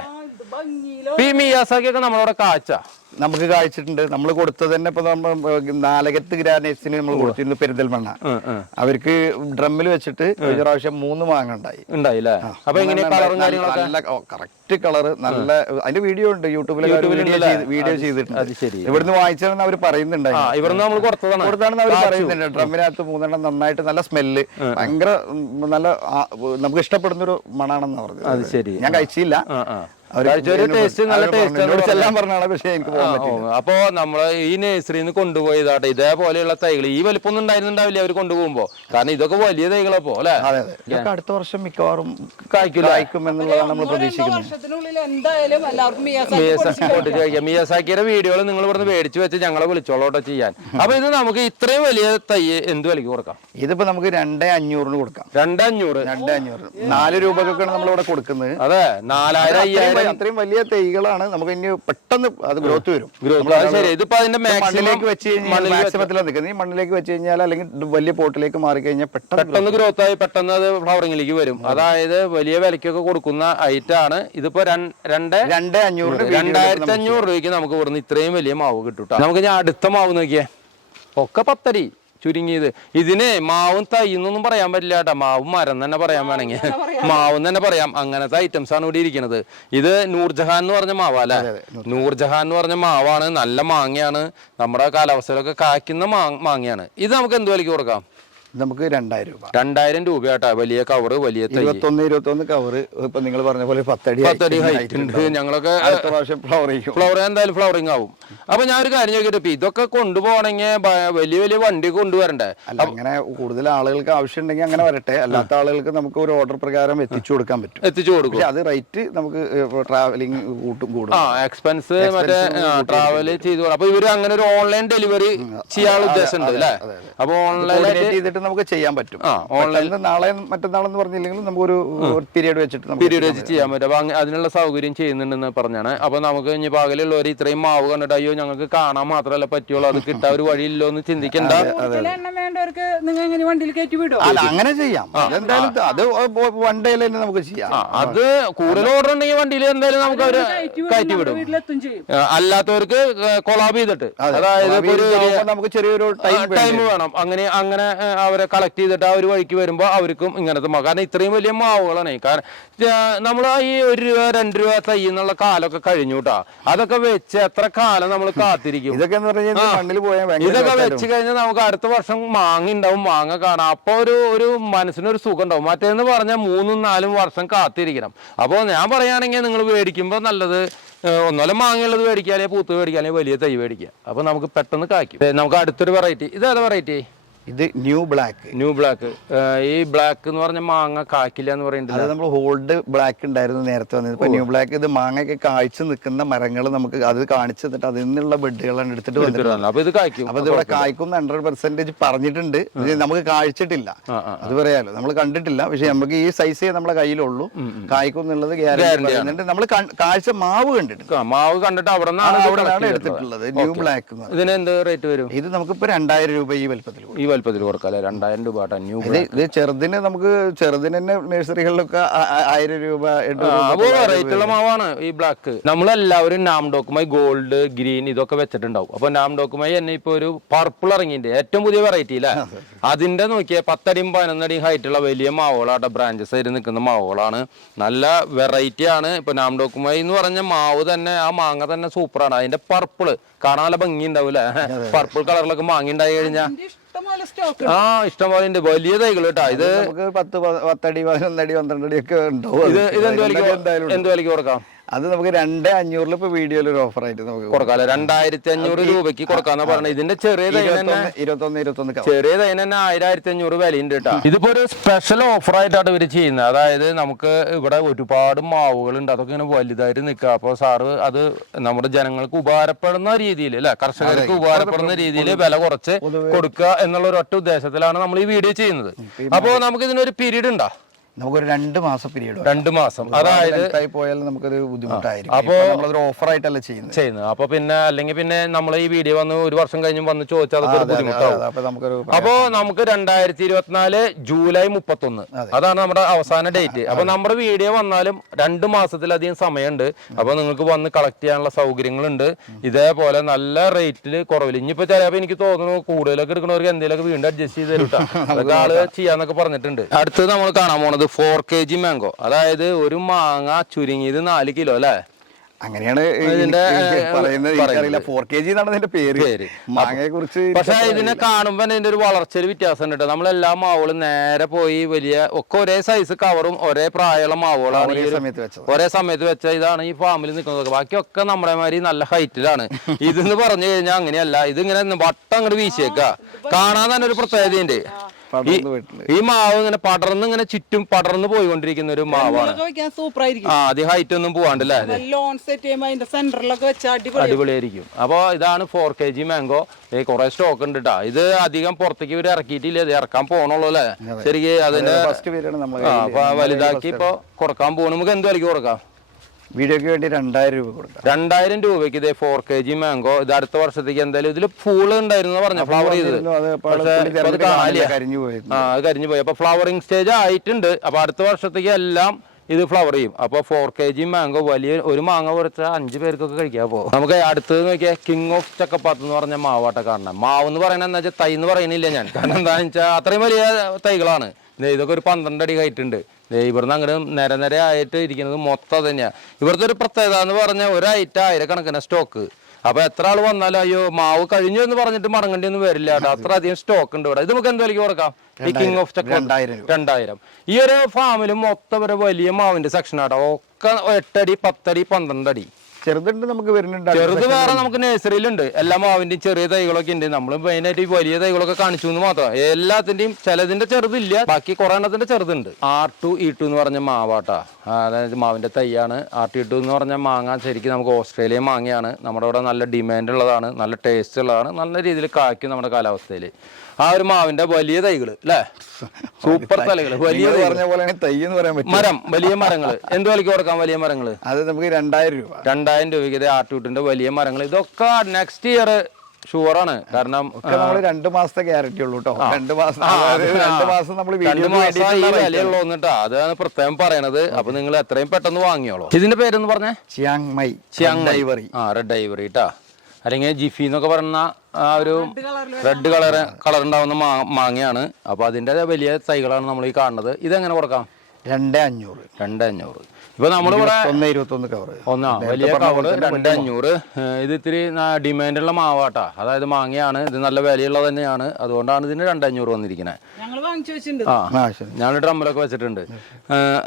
പി മിയാസാക്കിയൊക്കെ നമ്മളവിടെ കാച്ച. നമുക്ക് കാഴ്ചിട്ടുണ്ട്. നമ്മൾ കൊടുത്തത് തന്നെ ഇപ്പൊ നമ്മൾ നാലകത്ത് ഗ്രാനൈറ്റ്സിന് നമ്മൾ കൊടുത്തിരുന്നു പെരിന്തൽമണ്ണ. അവർക്ക് ഡ്രമ്മിൽ വെച്ചിട്ട് ഒരു പ്രാവശ്യം മൂന്ന് മാങ്ങ ഉണ്ടായി ഉണ്ടായില്ലേ അപ്പൊ എങ്ങനെ നല്ല കറക്റ്റ് കളർ നല്ല അതിന്റെ വീഡിയോ ഉണ്ട്. യൂട്യൂബിൽ വീഡിയോ ചെയ്തിട്ടുണ്ട്. ഇവിടുന്ന് വായിച്ചാണെന്ന് അവർ പറയുന്നുണ്ടായി. ഇവിടുന്ന് നമ്മൾ കൊടുത്തതാണ്. അവർ. പറയുന്നുണ്ട്. ഡ്രമ്മിനകത്ത് മൂന്നെണ്ണം നന്നായിട്ട് നല്ല സ്മെല്ല്. ഭയങ്കര നല്ല നമുക്ക് ഇഷ്ടപ്പെടുന്ന ഒരു മണാണെന്ന് പറഞ്ഞു പറഞ്ഞത് ഞാൻ കഴിച്ചില്ല. അപ്പോ നമ്മൾ ഈ നഴ്സറിയിൽ നിന്ന് കൊണ്ടുപോയതാട്ടെ ഇതേപോലെയുള്ള തൈകൾ ഈ വലിപ്പൊന്നും ഉണ്ടായിരുന്നുണ്ടാവില്ല അവർ കൊണ്ടുപോകുമ്പോ. കാരണം ഇതൊക്കെ വലിയ തൈകളപ്പോ അല്ലെ? അതെ അതെ. ഇതൊക്കെ അടുത്ത വർഷം മിക്കവാറും കായ്ക്കും എന്നുള്ളതാണ് നമ്മൾ പ്രതീക്ഷിക്കുന്നത്. മിയസാക്കിയുടെ വീഡിയോകൾ നിങ്ങൾ ഇവിടുന്ന് മേടിച്ചു വെച്ച് ഞങ്ങളെ വിളിച്ചോളോട്ടോ ചെയ്യാൻ. അപ്പൊ ഇത് നമുക്ക് ഇത്രയും വലിയ തൈ എന്ത് വിലക്ക് കൊടുക്കാം? ഇതിപ്പോ നമുക്ക് രണ്ടേ അഞ്ഞൂറിന് കൊടുക്കാം. രണ്ടഞ്ഞൂറ് രണ്ടേ അഞ്ഞൂറ്. നാല് രൂപക്കൊക്കെയാണ് നമ്മളിവിടെ കൊടുക്കുന്നത്. അതെ നാലായിരം അയ്യായിരം അത്രയും വലിയ തൈകളാണ്. നമുക്ക് ഇനി പെട്ടെന്ന് അത് ഗ്രോത്ത് വരും. ഇതിപ്പോ അതിന്റെ മണ്ണിലേക്ക് വെച്ച് കഴിഞ്ഞാൽ മാക്സിമത്തിലാണ് നിൽക്കുന്നത് ഈ മണ്ണിലേക്ക് വെച്ച് കഴിഞ്ഞാൽ അല്ലെങ്കിൽ വലിയ പോട്ടിലേക്ക് മാറി കഴിഞ്ഞാൽ പെട്ടെന്ന് പെട്ടെന്ന് ഗ്രോത്ത് ആയി പെട്ടെന്ന് അത് ഫ്ലവറിംഗിലേക്ക് വരും. അതായത് വലിയ വിലക്കൊക്കെ കൊടുക്കുന്ന ഐറ്റം ആണ്. ഇതിപ്പോ രണ്ട് രണ്ട് അഞ്ഞൂറ് രണ്ടായിരത്തി അഞ്ഞൂറ് രൂപയ്ക്ക് നമുക്ക് ഇവിടുന്ന് ഇത്രയും വലിയ മാവ് കിട്ടും ട്ടോ. നമുക്ക് ഞാൻ അടുത്ത മാവ് നോക്കിയേ. ഒക്കെ പത്തടി. ചുരുങ്ങിയത്. ഇതിനെ മാവും തൈന്നൊന്നും പറയാൻ പറ്റില്ല കേട്ടോ. മാവും മരം തന്നെ പറയാൻ വേണമെങ്കിൽ. മാവും തന്നെ പറയാം. അങ്ങനത്തെ ഐറ്റംസ് ആണ് ഇവിടെ ഇരിക്കുന്നത്. ഇത് നൂർജഹാൻ എന്ന് പറഞ്ഞ മാവാ അല്ലെ? നൂർജഹാൻ. എന്ന് പറഞ്ഞ മാവാണ്. നല്ല മാങ്ങയാണ്. നമ്മുടെ കാലാവസ്ഥയിലൊക്കെ കായ്ക്കുന്ന മാങ്ങയാണ്. ഇത് നമുക്ക് എന്ത് വിലയ്ക്ക് കൊടുക്കാം? നമുക്ക് രണ്ടായിരം രൂപ. രണ്ടായിരം രൂപ കേട്ടോ വലിയ കവറ് വലിയ ഇരുപത്തൊന്ന് ഇരുപത്തൊന്ന് കവറ് ഇപ്പൊ നിങ്ങൾ പറഞ്ഞ പോലെ പത്തടി പത്തടി ഹൈറ്റ് ഉണ്ട്. ഞങ്ങളൊക്കെ അടുത്ത പ്രാവശ്യം ഫ്ലവറിങ് ഫ്ലവർ എന്തായാലും ഫ്ലവറിങ് ആവും. അപ്പൊ ഞാൻ ഒരു കാര്യം ചോദിക്കട്ടെ ഇതൊക്കെ കൊണ്ടുപോകണമെങ്കിൽ വലിയ വലിയ വണ്ടി കൊണ്ടുവരണ്ടേ? അല്ല അങ്ങനെ കൂടുതൽ ആളുകൾക്ക് ആവശ്യം ഉണ്ടെങ്കിൽ അങ്ങനെ വരട്ടെ. അല്ലാത്ത ആളുകൾക്ക് നമുക്ക് ഒരു ഓർഡർ പ്രകാരം എത്തിച്ചു കൊടുക്കാൻ പറ്റും. എത്തിച്ചു കൊടുക്കും. അത് റേറ്റ് നമുക്ക് ട്രാവലിംഗ് കൂട്ടും കൂടും. എക്സ്പെൻസ് മറ്റേ ട്രാവൽ ചെയ്തു. അപ്പൊ ഇവർ അങ്ങനെ ഒരു ഓൺലൈൻ ഡെലിവറി ചെയ്യാനുള്ള ഉദ്ദേശം ഉണ്ട് അല്ലേ? അപ്പൊ കോർഡിനേറ്റ് ചെയ്തിട്ട് നമുക്ക് ചെയ്യാൻ പറ്റും. ആ, പെട്ടെന്ന് നാളെ മറ്റന്നാളെന്ന് പറഞ്ഞില്ലെങ്കിലും നമുക്ക് ഒരു പീരീഡ് വെച്ചിട്ട് നമുക്ക് പീരീഡ് വെച്ച് ചെയ്യാൻ പറ്റും. അപ്പൊ അതിനുള്ള സൗകര്യം ചെയ്യുന്നുണ്ടെന്ന് പറഞ്ഞാണ്. അപ്പൊ നമുക്ക് ഇനി പകലുള്ളവർ ഇത്രയും മാവ് കണ്ടിട്ട് അയ്യോ ഞങ്ങൾക്ക് കാണാൻ മാത്രമല്ല പറ്റുള്ളൂ. അത് കിട്ടാൻ ഒരു വഴിയില്ലോ എന്ന് ചിന്തിക്കണ്ട. കൂടുതൽ എണ്ണം വേണ്ടവർക്ക് നിങ്ങൾ എങ്ങനെ വണ്ടിയിൽ കയറ്റി വിടും അല്ല അങ്ങനെ ചെയ്യാം. എന്തായാലും അത് വൺ ഡേയിൽ തന്നെ നമുക്ക് ചെയ്യാം. അത് കൂടുതൽ ഓർഡർ ഉണ്ടെങ്കിൽ വണ്ടിയിൽ എന്തായാലും നമുക്ക് അവർ കയറ്റി വിടും. അല്ലാത്തവർക്ക് കൊളാബ് ചെയ്തിട്ട്. അതായത് ഒരു നമുക്ക് ചെറിയൊരു ടൈം ടൈം വേണം. അങ്ങനെ അങ്ങനെ അവരെ കളക്ട് ചെയ്തിട്ട് ആ ഒരു വഴിക്ക് വരുമ്പോൾ അവർക്കും ഇങ്ങനത്തെ മാവ് കാരണം ഇത്രയും വലിയ മാവുകളാണ്. കാരണം നമ്മൾ ഈ ഒരു രൂപ രണ്ട് രൂപ തൈ എന്നുള്ള കാലമൊക്കെ കഴിഞ്ഞു കേട്ടാ അതൊക്കെ വെച്ച് എത്ര കാലം നമ്മൾ കാത്തിരിക്കും? ഇതൊക്കെ ഇതൊക്കെ. വെച്ച് കഴിഞ്ഞാൽ നമുക്ക് അടുത്ത വർഷം മാങ്ങ ഉണ്ടാവും മാങ്ങ കാണാം. അപ്പൊ ഒരു ഒരു മനസ്സിനൊരു സുഖം ഉണ്ടാവും മറ്റേന്ന് പറഞ്ഞാൽ മൂന്നും നാലും വർഷം കാത്തിരിക്കണം. അപ്പോൾ ഞാൻ പറയുകയാണെങ്കിൽ നിങ്ങൾ മേടിക്കുമ്പോൾ നല്ലത് ഒന്നുമല്ല മാങ്ങയുള്ളത് മേടിക്കുക അല്ലെങ്കിൽ പൂത്ത് മേടിക്കുക അല്ലെങ്കിൽ വലിയ തൈ മേടിക്കുക അപ്പോൾ നമുക്ക് പെട്ടെന്ന് കായ്ക്കും. നമുക്ക് അടുത്തൊരു വെറൈറ്റി ഇതേതാ വെറൈറ്റി ഇത് ന്യൂ ബ്ലാക്ക്. New black. ഈ ബ്ലാക്ക് എന്ന് പറഞ്ഞ മാങ്ങ കായ്ക്കില്ല എന്ന് പറയുന്നത് അത് നമ്മൾ ഹോൾഡ് ബ്ലാക്ക് ഉണ്ടായിരുന്നു നേരത്തെ വന്നത്. ഇപ്പൊ ന്യൂ ബ്ലാക്ക് ഇത് മാങ്ങയൊക്കെ കായ്ച്ചു നിൽക്കുന്ന മരങ്ങൾ നമുക്ക് അത് കാണിച്ചു തന്നിട്ട് അതിൽ നിന്നുള്ള ബെഡുകളാണ് എടുത്തിട്ട് വന്നിട്ടുണ്ട് അപ്പൊ ഇത് കായ്ക്കും. അപ്പൊ ഇതിവിടെ കായ്ക്കും ഹൺഡ്രഡ് പെർസെന്റേജ് പറഞ്ഞിട്ടുണ്ട്. നമുക്ക് കാഴ്ചിട്ടില്ല അത് പറയാലോ. നമ്മൾ കണ്ടിട്ടില്ല. പക്ഷെ നമുക്ക് ഈ സൈസേ നമ്മുടെ കയ്യിലുള്ളൂ. കായ്ക്കും എന്നുള്ളത് ഗ്യാരണ്ടി നമ്മൾ കാഴ്ച മാവ് കണ്ടിട്ട് മാവ് കണ്ടിട്ട് അവിടെ നിന്നാണ് എടുത്തിട്ടുള്ളത്. New black. ഇതിന് എന്ത് റേറ്റ് വരും? ഇത് നമുക്കിപ്പോ രണ്ടായിരം രൂപ ഈ വലുപ്പത്തിൽ. ഈ വലുപ്പത്തിൽ കൊടുക്കാം അല്ലെ രണ്ടായിരം രൂപ കേട്ടോ ന്യൂ ഇത് ഇത് ചെറുതിന് നമുക്ക് ചെറുതിന് തന്നെ നഴ്സറികളിലൊക്കെ ആ- ആ- ആയിരം രൂപ എട്ട് രൂപ അപ്പോ റേറ്റ് ഉള്ള മാവാണ് ഈ ബ്ലാക്ക് നമ്മളെല്ലാവരും നാം ഡോക്കുമായി ഗോൾഡ് ഗ്രീൻ ഇതൊക്കെ വെച്ചിട്ടുണ്ടാവും. അപ്പൊ നാം ഡോക്കുമായി തന്നെ ഇപ്പൊ ഒരു പർപ്പിൾ ഇറങ്ങിയിട്ട് ഏറ്റവും പുതിയ വെറൈറ്റി അല്ലേ അതിന്റെ നോക്കിയ പത്തടിയും പതിനൊന്നടിയും ഹൈറ്റ് ഉള്ള വലിയ മാവുകളാണ് ബ്രാഞ്ചസ് ആയിട്ട് നിൽക്കുന്ന മാവുകളാണ്. നല്ല വെറൈറ്റി ആണ്. ഇപ്പൊ നാം ഡോക്കുമായി എന്ന് പറഞ്ഞ മാവ് തന്നെ ആ മാങ്ങ തന്നെ സൂപ്പറാണ് അതിന്റെ പർപ്പിൾ കാണാൻ നല്ല ഭംഗി ഉണ്ടാവൂലേ പർപ്പിൾ കളറിലൊക്കെ മാങ്ങ ഉണ്ടായി കഴിഞ്ഞാൽ ആ ഇഷ്ടംപോലെ ഉണ്ട്. വലിയ തൈകൾ കേട്ടോ. ഇത് നമുക്ക് പത്ത് പത്തടി പതിനൊന്നടി പന്ത്രണ്ടടി ഒക്കെ ഉണ്ടാവും ഇത്. ഇത് എന്ത് വിലക്ക് എന്ത് വിലക്ക് കൊടുക്കാം? അത് നമുക്ക് രണ്ട് അഞ്ഞൂറിൽ ഇപ്പൊ വീഡിയോയിൽ ഒരു ഓഫർ ആയിട്ട് നമുക്ക് കൊടുക്കാം രണ്ടായിരത്തി അഞ്ഞൂറ് രൂപയ്ക്ക് കൊടുക്കാന്ന് പറഞ്ഞത്. ഇതിന്റെ ചെറിയ ഇരുപത്തൊന്ന് ഇരുപത്തൊന്ന് ചെറിയ തൈന തന്നെ ആയിരം ആയിരത്തി അഞ്ഞൂറ് വിലയുണ്ട് കേട്ടോ. [LAUGHS] ഇതിപ്പോ ഒരു സ്പെഷ്യൽ ഓഫർ ആയിട്ടാണ് ഇവർ ചെയ്യുന്നത്. അതായത് നമുക്ക് ഇവിടെ ഒരുപാട് മാവുകൾ ഉണ്ട് അതൊക്കെ ഇങ്ങനെ വലുതായിട്ട് നിൽക്കുക. അപ്പോൾ സാറ് അത് നമ്മുടെ ജനങ്ങൾക്ക് ഉപകാരപ്പെടുന്ന രീതിയിൽ അല്ലെ? കർഷകർക്ക് ഉപകാരപ്പെടുന്ന രീതിയിൽ വില കുറച്ച് കൊടുക്കുക എന്നുള്ള ഒരു ഒറ്റ ഉദ്ദേശത്തിലാണ് നമ്മൾ ഈ വീഡിയോ ചെയ്യുന്നത്. അപ്പോൾ നമുക്ക് ഇതിനൊരു പീരീഡ് ഉണ്ടോ? നമുക്കൊരു രണ്ട് മാസം പീരീഡ് രണ്ട് മാസം. അതായത് പോയാൽ നമുക്കൊരു ബുദ്ധിമുട്ടായിരിക്കും. അപ്പോൾ അപ്പൊ നമ്മളതൊരു ഓഫർ ആയിട്ടല്ല ചെയ്യുന്നത്. ചെയ്യുന്നത്. അപ്പൊ പിന്നെ അല്ലെങ്കിൽ പിന്നെ നമ്മൾ ഈ വീഡിയോ വന്ന് ഒരു വർഷം കഴിഞ്ഞും വന്ന് ചോദിച്ചാൽ ബുദ്ധിമുട്ടാവും. അപ്പോൾ നമുക്ക് രണ്ടായിരത്തി ഇരുപത്തിനാല് ജൂലൈ മുപ്പത്തൊന്ന്. അതാണ് നമ്മുടെ അവസാന ഡേറ്റ് അപ്പൊ നമ്മുടെ വീഡിയോ വന്നാലും രണ്ട് മാസത്തിലധികം സമയമുണ്ട്. അപ്പൊ നിങ്ങൾക്ക് വന്ന് കളക്ട് ചെയ്യാനുള്ള സൗകര്യങ്ങളുണ്ട്. ഇതേപോലെ നല്ല റേറ്റിൽ കുറവില്ല ഇനിയിപ്പോ ചിലപ്പോ എനിക്ക് തോന്നുന്നു കൂടുതലൊക്കെ എടുക്കുന്നവർക്ക് എന്തെങ്കിലുമൊക്കെ വീണ്ടും അഡ്ജസ്റ്റ് ചെയ്ത് തരും. [LAUGHS] ആൾ ചെയ്യാന്നൊക്കെ പറഞ്ഞിട്ടുണ്ട്. അടുത്തത് നമ്മൾ കാണാൻ പോണത് ഫോർ കെ ജി മാംഗോ അതായത് ഒരു മാങ്ങ ചുരുങ്ങിയത് നാല് കിലോ അല്ലേ? അങ്ങനെയാണ് ഇതിന്റെ, ഫോർ കെ ജി എന്നാണ് ഇതിന്റെ പേര്. മാങ്ങയെ കുറിച്ച് പക്ഷെ ഇതിനെ കാണുമ്പോൾ ഇതിന്റെ ഒരു വളർച്ചയിൽ വ്യത്യാസം ഉണ്ട് നമ്മളെല്ലാ മാവുകളും നേരെ പോയി വലിയ ഒക്കെ ഒരേ സൈസ് കവറും ഒരേ പ്രായമുള്ള മാവുകളാണ് ഒരേ ഈ ഒരു- സമയത്ത് വെച്ചത്. ഒരേ സമയത്ത് വെച്ച ഇതാണ് ഈ ഫാമിൽ നിൽക്കുന്നത് ബാക്കിയൊക്കെ നമ്മുടെ മാതിരി നല്ല ഹൈറ്റിലാണ് ഇതെന്ന് പറഞ്ഞു കഴിഞ്ഞാൽ അങ്ങനെയല്ല. ഇതിങ്ങനെ വട്ടം അങ്ങോട്ട് വീശിയേക്ക. കാണാൻ തന്നെ ഒരു പ്രത്യേകതയുണ്ട്. ഈ മാവ് ഇങ്ങനെ പടർന്ന് ഇങ്ങനെ ചുറ്റും പടർന്ന് പോയിക്കൊണ്ടിരിക്കുന്ന ഒരു മാവാണ്. സൂപ്പർ ആയിരിക്കും ആ അത് ഹൈറ്റ് ഒന്നും പോവാണ്ടല്ലേ? അത് ലോൺ സെറ്റ് ചെയ്യുമ്പോ അതിന്റെ സെന്ററിലൊക്കെ വെച്ച അടിപൊളി അടിപൊളിയായിരിക്കും. അപ്പോൾ ഇതാണ് ഫോർ കെ ജി മാംഗോ ഈ കുറെ സ്റ്റോക്ക് ഉണ്ട് കേട്ടോ ഇത് അധികം പുറത്തേക്ക് ഇവർ ഇറക്കിയിട്ടില്ല. ഇത് ഇറക്കാൻ പോണുള്ളൂ അല്ലേ? ശരിക്കും അതിന്റെ അപ്പൊ വലുതാക്കി ഇപ്പൊ കൊടുക്കാൻ പോകും നമുക്ക് എന്ത് വിലക്ക് കൊടുക്കാം? വീഡിയോക്ക് വേണ്ടി രണ്ടായിരം രൂപ കൊടുക്കാം. രണ്ടായിരം രൂപയ്ക്ക് ഇതേ ഫോർ കെ ജി മാംഗോ ഇത് അടുത്ത വർഷത്തേക്ക് എന്തായാലും ഇതിൽ പൂൾ ഉണ്ടായിരുന്നു പറഞ്ഞു ഫ്ലവർ ചെയ്തത്. കരിഞ്ഞു പോയി ആ അത് കരിഞ്ഞു പോയി. അപ്പൊ ഫ്ലവറിംഗ് സ്റ്റേജ് ആയിട്ടുണ്ട്. അപ്പൊ അടുത്ത വർഷത്തേക്ക് എല്ലാം ഇത് ഫ്ലവർ ചെയ്യും. അപ്പൊ ഫോർ കെ ജി മാംഗോ വലിയ ഒരു മാങ്ങ കുറച്ച അഞ്ച് പേർക്കൊക്കെ കഴിക്കാൻ പോകും നമുക്ക് അടുത്തത് നോക്കിയാൽ കിങ് ഓഫ് ചക്കപ്പാത്ത് എന്ന് പറഞ്ഞ മാവാട്ട കാണണം. മാവ് എന്ന് പറയുന്നത് എന്താ വെച്ചാൽ തൈ എന്ന് പറയുന്നില്ല ഞാൻ. കാരണം എന്താണെന്ന് വെച്ചാൽ അത്രയും വലിയ തൈകളാണ്. ഇതൊക്കെ ഒരു പന്ത്രണ്ട് അടി കയറ്റുണ്ട് ഇവിടുന്ന് അങ്ങോട്ട് നിര നിര ആയിട്ട് ഇരിക്കുന്നത് മൊത്തം തന്നെയാണ് ഇവിടുത്തെ ഒരു പ്രത്യേകത എന്ന് പറഞ്ഞാൽ ഒരായിട്ട് ആയിരക്കണക്കിന് സ്റ്റോക്ക് അപ്പൊ എത്ര ആൾ വന്നാലും അയ്യോ മാവ് കഴിഞ്ഞു എന്ന് പറഞ്ഞിട്ട് മടങ്ങേണ്ടി ഒന്നും വരില്ല കേട്ടോ. അത്ര അധികം സ്റ്റോക്ക് ഉണ്ട് ഇവിടെ. ഇത് നമുക്ക് എന്ത് കൊടുക്കാം? ഈ കിങ് ഓഫ് ചക്ക രണ്ടായിരം ഈ ഒരു ഫാമിലും മൊത്തം ഒരു വലിയ മാവിന്റെ സെക്ഷൻ ആട്ടോ. ഒക്കെ എട്ടടി പത്തടി പന്ത്രണ്ട് അടി ചെറുതുണ്ട് നമുക്ക് വരുന്നുണ്ട് ചെറുത് വേറെ നമുക്ക് നഴ്സറിയിലുണ്ട്. എല്ലാ മാവിന്റെയും ചെറിയ തൈകളൊക്കെ ഉണ്ട്. നമ്മൾ മെയിനായിട്ട് ഈ വലിയ തൈകളൊക്കെ കാണിച്ചു എന്ന് മാത്രം. എല്ലാത്തിന്റെയും ചിലതിന്റെ ചെറുതില്ല. ബാക്കി കുറെ എണ്ണത്തിന്റെ ചെറുതുണ്ട്. ആർ ടു ഇ ടു എന്ന് പറഞ്ഞ മാവാട്ടാ. അതായത് മാവിന്റെ തൈയാണ്. ആർ ടു ഇ ടു എന്ന് പറഞ്ഞ മാങ്ങ ശരിക്കും നമുക്ക് ഓസ്ട്രേലിയൻ മാങ്ങയാണ്. നമ്മുടെ ഇവിടെ നല്ല ഡിമാൻഡ് ഉള്ളതാണ്. നല്ല ടേസ്റ്റ് ഉള്ളതാണ്. നല്ല രീതിയിൽ കായ്ക്കും നമ്മുടെ കാലാവസ്ഥയിൽ. ആ ഒരു മാവിന്റെ വലിയ തൈകൾ അല്ലേ? സൂപ്പർ തലകൾ വലിയ പറഞ്ഞ പോലെയാണ് തൈ എന്ന് പറയാൻ പറ്റും മരം വലിയ മരങ്ങൾ എന്ത് വിലയ്ക്ക് കൊടുക്കാം വലിയ മരങ്ങൾ അത് നമുക്ക് രണ്ടായിരം രൂപ. രണ്ടായിരം രൂപയ്ക്ക് ആട്ടുകൂട്ടിന്റെ വലിയ മരങ്ങൾ ഇതൊക്കെ നെക്സ്റ്റ് ഇയർ ഷുവറാണ് കാരണം നമ്മൾ രണ്ട് മാസത്തെ ഗ്യാരണ്ടി ഉള്ളൂ കേട്ടോ രണ്ട് മാസം. രണ്ട് മാസം നമ്മൾ വിലയുള്ളൂ എന്നിട്ടാ. അതാണ് പ്രത്യേകം പറയണത്. അപ്പൊ നിങ്ങൾ എത്രയും പെട്ടെന്ന് വാങ്ങിയോളൂ. ഇതിന്റെ പേരെന്ന് പറഞ്ഞേ? Chiang my. ചിയാങ് ഡൈവറി ആ റെഡ് ഡൈവറി ട്ടാ. അല്ലെങ്കിൽ ജിഫി എന്നൊക്കെ പറയുന്ന ആ ഒരു റെഡ് കളർ കളർ ഉണ്ടാവുന്ന മാങ്ങയാണ്. അപ്പോൾ അതിന്റെ വലിയ തൈകളാണ് നമ്മൾ ഈ കാണുന്നത്. ഇതെങ്ങനെ കൊടുക്കാം? രണ്ട് അഞ്ഞൂറ്. രണ്ട് അഞ്ഞൂറ്. ഇപ്പൊ നമ്മളിവിടെ ഒന്ന് ഇരുപത്തൊന്ന് കവർ ഒന്നാ വലിയ കവർ രണ്ട് അഞ്ഞൂറ്. ഇത് ഇത്തിരി ഡിമാൻഡുള്ള മാവാട്ടാ. അതായത് മാങ്ങയാണ്. ഇത് നല്ല വിലയുള്ളത് തന്നെയാണ്. അതുകൊണ്ടാണ് ഇതിന് രണ്ട് അഞ്ഞൂറ് വന്നിരിക്കുന്നത് ഞങ്ങൾ വാങ്ങിച്ചു വെച്ചിട്ടുണ്ട്. ആ ഞാൻ ഡ്രമ്മിലൊക്കെ വെച്ചിട്ടുണ്ട്.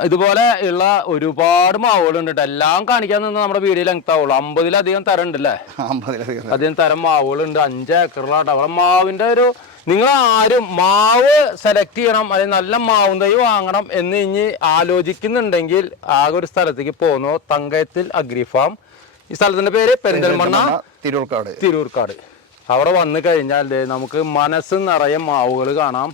ഇതുപോലെ ഉള്ള ഒരുപാട് മാവുകളുണ്ട്. എല്ലാം കാണിക്കാൻ നിന്ന് നമ്മുടെ വീഡിയോ ലെങ്ത് ആവുള്ളൂ. അമ്പതിലധികം തരം ഉണ്ടല്ലേ അമ്പതിലധികം അധികം തരം മാവുകളുണ്ട്. അഞ്ച് ഏക്കറിലാട്ടോ. അവിടെ മാവിന്റെ ഒരു നിങ്ങൾ ആരും മാവ് സെലക്ട് ചെയ്യണം അല്ലെങ്കിൽ നല്ല മാവും തൈ വാങ്ങണം എന്ന് ഇനി ആലോചിക്കുന്നുണ്ടെങ്കിൽ ആകെ ഒരു സ്ഥലത്തേക്ക് പോകുന്നു. തങ്കയത്തിൽ അഗ്രിഫാം ഈ സ്ഥലത്തിന്റെ പേര് പെരിന്തൽമണ്ണ തിരൂർക്കാട്. തിരൂർക്കാട്. അവിടെ വന്നു കഴിഞ്ഞാൽ നമുക്ക് മനസ്സ് നിറയെ മാവുകൾ കാണാം.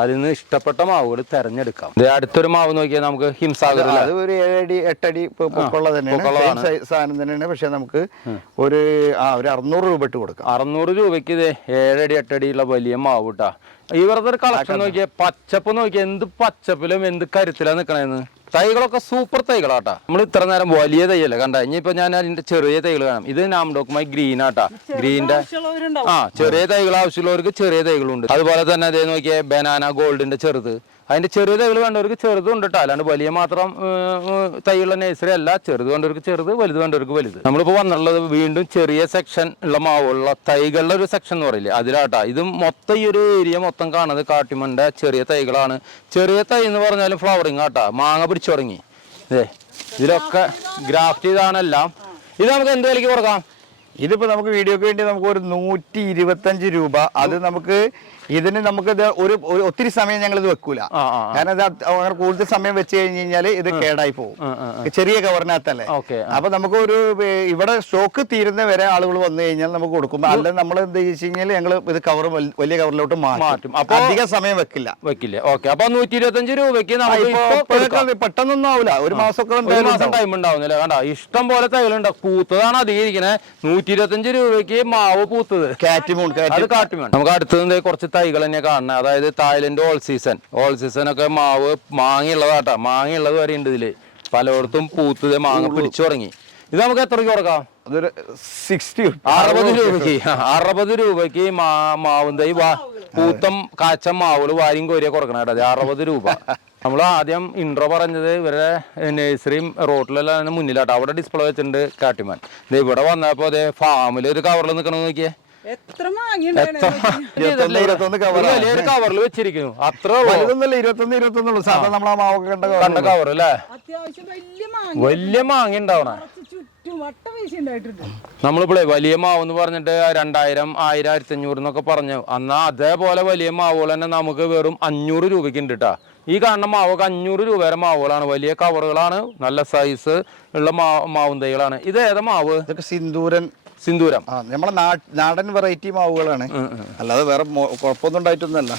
അതിൽ നിന്ന് ഇഷ്ടപ്പെട്ട മാവുകൾ തെരഞ്ഞെടുക്കാം. അടുത്തൊരു മാവ് നോക്കിയാൽ നമുക്ക് ഹിംസാഗർ അത് ഒരു ഏഴടി എട്ടടി പൊക്കുള്ള തന്നെയാണ്. സാധനം. തന്നെയാണ്. പക്ഷെ നമുക്ക് ഒരു ആ ഒരു അറുന്നൂറ് രൂപ ഇട്ട് കൊടുക്കാം. അറുന്നൂറ് രൂപയ്ക്ക് ഇത് ഏഴടി എട്ടടിയുള്ള വലിയ മാവ് കിട്ടാ ഇവരുടെ ഒരു കളക്ഷൻ നോക്കിയ പച്ചപ്പ് നോക്കിയേ എന്ത് പച്ചപ്പിലും എന്ത് കരുത്തിലാ നിക്കണേന്ന്. തൈകളൊക്കെ സൂപ്പർ തൈകളാട്ടാ. നമ്മൾ ഇത്ര നേരം വലിയ തൈയല്ലേ കണ്ട? ഇനിയിപ്പോ ഞാൻ അതിന്റെ ചെറിയ തൈകൾ കാണാം. ഇത് നാംഡോക്കുമായി ഗ്രീൻ ആട്ടാ ഗ്രീന്റെ ആ ചെറിയ തൈകൾ ആവശ്യമുള്ളവർക്ക് ചെറിയ തൈകളുണ്ട്. അതുപോലെ തന്നെ അതേ നോക്കിയേ ബനാന ഗോൾഡിന്റെ ചെറുത്. അതിന്റെ ചെറിയ തൈകൾ വേണ്ടവർക്ക് ചെറുതും ഉണ്ട് കേട്ടോ അല്ലാണ്ട് വലിയ മാത്രം തൈയുള്ള നഴ്സറി അല്ല. ചെറുത് വേണ്ടവർക്ക് ചെറുത് വലുത് വേണ്ടവർക്ക് വലുത്. നമ്മളിപ്പോ വന്നുള്ളത് വീണ്ടും ചെറിയ സെക്ഷൻ ഉള്ള മാവുള്ള തൈകളുടെ ഒരു സെക്ഷൻ എന്ന് പറയില്ലേ? അതിലാട്ടാ. ഇത് മൊത്തം ഈ ഒരു ഏരിയ മൊത്തം കാണുന്നത് കാട്ടിമണ്ട ചെറിയ തൈകളാണ്. ചെറിയ തൈ എന്ന് പറഞ്ഞാലും ഫ്ലവറിങ് ആട്ടാ. മാങ്ങ പിടിച്ചു തുടങ്ങി. ഇതേ ഇതിലൊക്കെ ഗ്രാഫ്റ്റ് ചെയ്താണെല്ലാം ഇത് നമുക്ക് എന്ത് വിലയ്ക്ക് കൊടുക്കാം? ഇതിപ്പോ നമുക്ക് വീഡിയോക്ക് വേണ്ടി നമുക്ക് ഒരു നൂറ്റി ഇരുപത്തഞ്ച് രൂപ. അത് നമുക്ക് ഇതിന് നമുക്ക് ഇത് ഒരു ഒരു ഒത്തിരി സമയം ഞങ്ങൾ ഇത് വെക്കൂല. ആ, ആ, കാരണം ഇത് അത് അങ്ങനെ കൂടുതൽ സമയം വെച്ച് കഴിഞ്ഞ് കഴിഞ്ഞാൽ ഇത് കേടായി പോകും. ചെറിയ കവറിനകത്തല്ലേ ഓക്കെ അപ്പൊ നമുക്ക് ഒരു ഏർ, ഇവിടെ സ്റ്റോക്ക് തീരുന്ന വരെ ആളുകൾ വന്നു കഴിഞ്ഞാൽ നമുക്ക് കൊടുക്കും അല്ല നമ്മൾ എന്ത് വെച്ച് കഴിഞ്ഞാൽ ഞങ്ങൾ ഇത് കവർ വലിയ കവറിലോട്ട് മാറ്റും. മാറ്റും. അപ്പൊ- അധികം സമയം വെക്കില്ല. വെക്കില്ല. ഓക്കെ. അപ്പൊ നൂറ്റി ഇരുപത്തഞ്ച് രൂപയ്ക്ക് ആ, നമുക്ക് ഇപ്പൊ ഇപ്പൊ കൊടുക്കാം. പെട്ടെന്ന് പെട്ടെന്നൊന്നും ആവില്ല ഒരു മാസമൊക്കെ ഒരു എന്തായാലും മാസം ഉണ്ടാവും. ടൈം ഉണ്ടാവുന്നില്ല. കണ്ട? ഇഷ്ടം പോലെ തൈകളുണ്ട്. പൂത്തതാണ് അധികം ഇരിക്കുന്നത് നൂറ്റി ഇരുപത്തഞ്ച് രൂപയ്ക്ക് മാവ് പൂത്തത്. കാറ്റ് കാട്ടുമേണം നമുക്ക് അടുത്തത് ദേ കുറച്ച് തൈകൾ തന്നെ കാണുന്നത് അതായത് Thailand all season all season ഒക്കെ മാവ് മാങ്ങയുള്ളതാട്ടാ. മാങ്ങയുള്ളത് വരെ ഉണ്ട് ഇതിൽ. പലയിടത്തും പൂത്തത് മാങ്ങ പിടിച്ചു തുടങ്ങി. ഇത് നമുക്ക് എത്രയ്ക്ക് കൊടുക്കാം? അറുപത് രൂപയ്ക്ക്. അറുപത് രൂപയ്ക്ക് മാ മാവും തൈ വാ പൂത്തം കാച്ച മാവുകൾ വാരിയും കോരിയ കൊടുക്കണം കേട്ടോ. അത് അറുപത് രൂപ. നമ്മൾ ആദ്യം ഇൻട്രോ പറഞ്ഞത് ഇവരുടെ നഴ്സറിയും റോട്ടിലെല്ലാം മുന്നിലാട്ടോ. അവിടെ ഡിസ്പ്ലേ വെച്ചിട്ടുണ്ട് കാട്ടിമാൻ. ഇത് ഇവിടെ വന്നപ്പോ അതെ ഫാമിൽ ഒരു കവറിൽ നിൽക്കണമെന്ന് നോക്കിയേ. എത്ര മാങ്ങിണ്ടായിരുന്നു ഇരുപത്തൊന്ന് ഇരുപത്തൊന്ന് ഒരു കവറാണ് വലിയൊരു കവറിൽ വെച്ചിരിക്കുന്നു. അത്ര ഉള്ളൂ. വലുതൊന്നല്ല ഇരുപത്തൊന്ന് ഇരുപത്തൊന്നുള്ളൂ സാധാരണ നമ്മൾ ആ. മാവൊക്കെ കണ്ട കണ്ട കവർ അല്ലേ? അത്യാവശ്യം വലിയ മാങ്ങ ഉണ്ടാവണേ. നമ്മളിപ്പോഴേ വലിയ മാവ് എന്ന് പറഞ്ഞിട്ട് രണ്ടായിരം ആയിരം ആയിരത്തി അഞ്ഞൂറ് എന്നൊക്കെ പറഞ്ഞു. എന്നാ അതേപോലെ വലിയ മാവുകൾ തന്നെ നമുക്ക് വെറും അഞ്ഞൂറ് രൂപയ്ക്ക് ഉണ്ട് കേട്ടാ ഈ കാണുന്ന മാവൊക്കെ അഞ്ഞൂറ് രൂപ വരെ മാവുകളാണ്. വലിയ കവറുകളാണ് നല്ല സൈസ് ഉള്ള മാവും തൈകളാണ്. ഇത് ഏതാ മാവ്? സിന്ദൂരൻ സിന്ദൂരം. നമ്മളെ നാടൻ വെറൈറ്റി മാവുകളാണ്. അല്ലാതെ വേറെ കുഴപ്പമൊന്നും ഉണ്ടായിട്ടൊന്നുമല്ല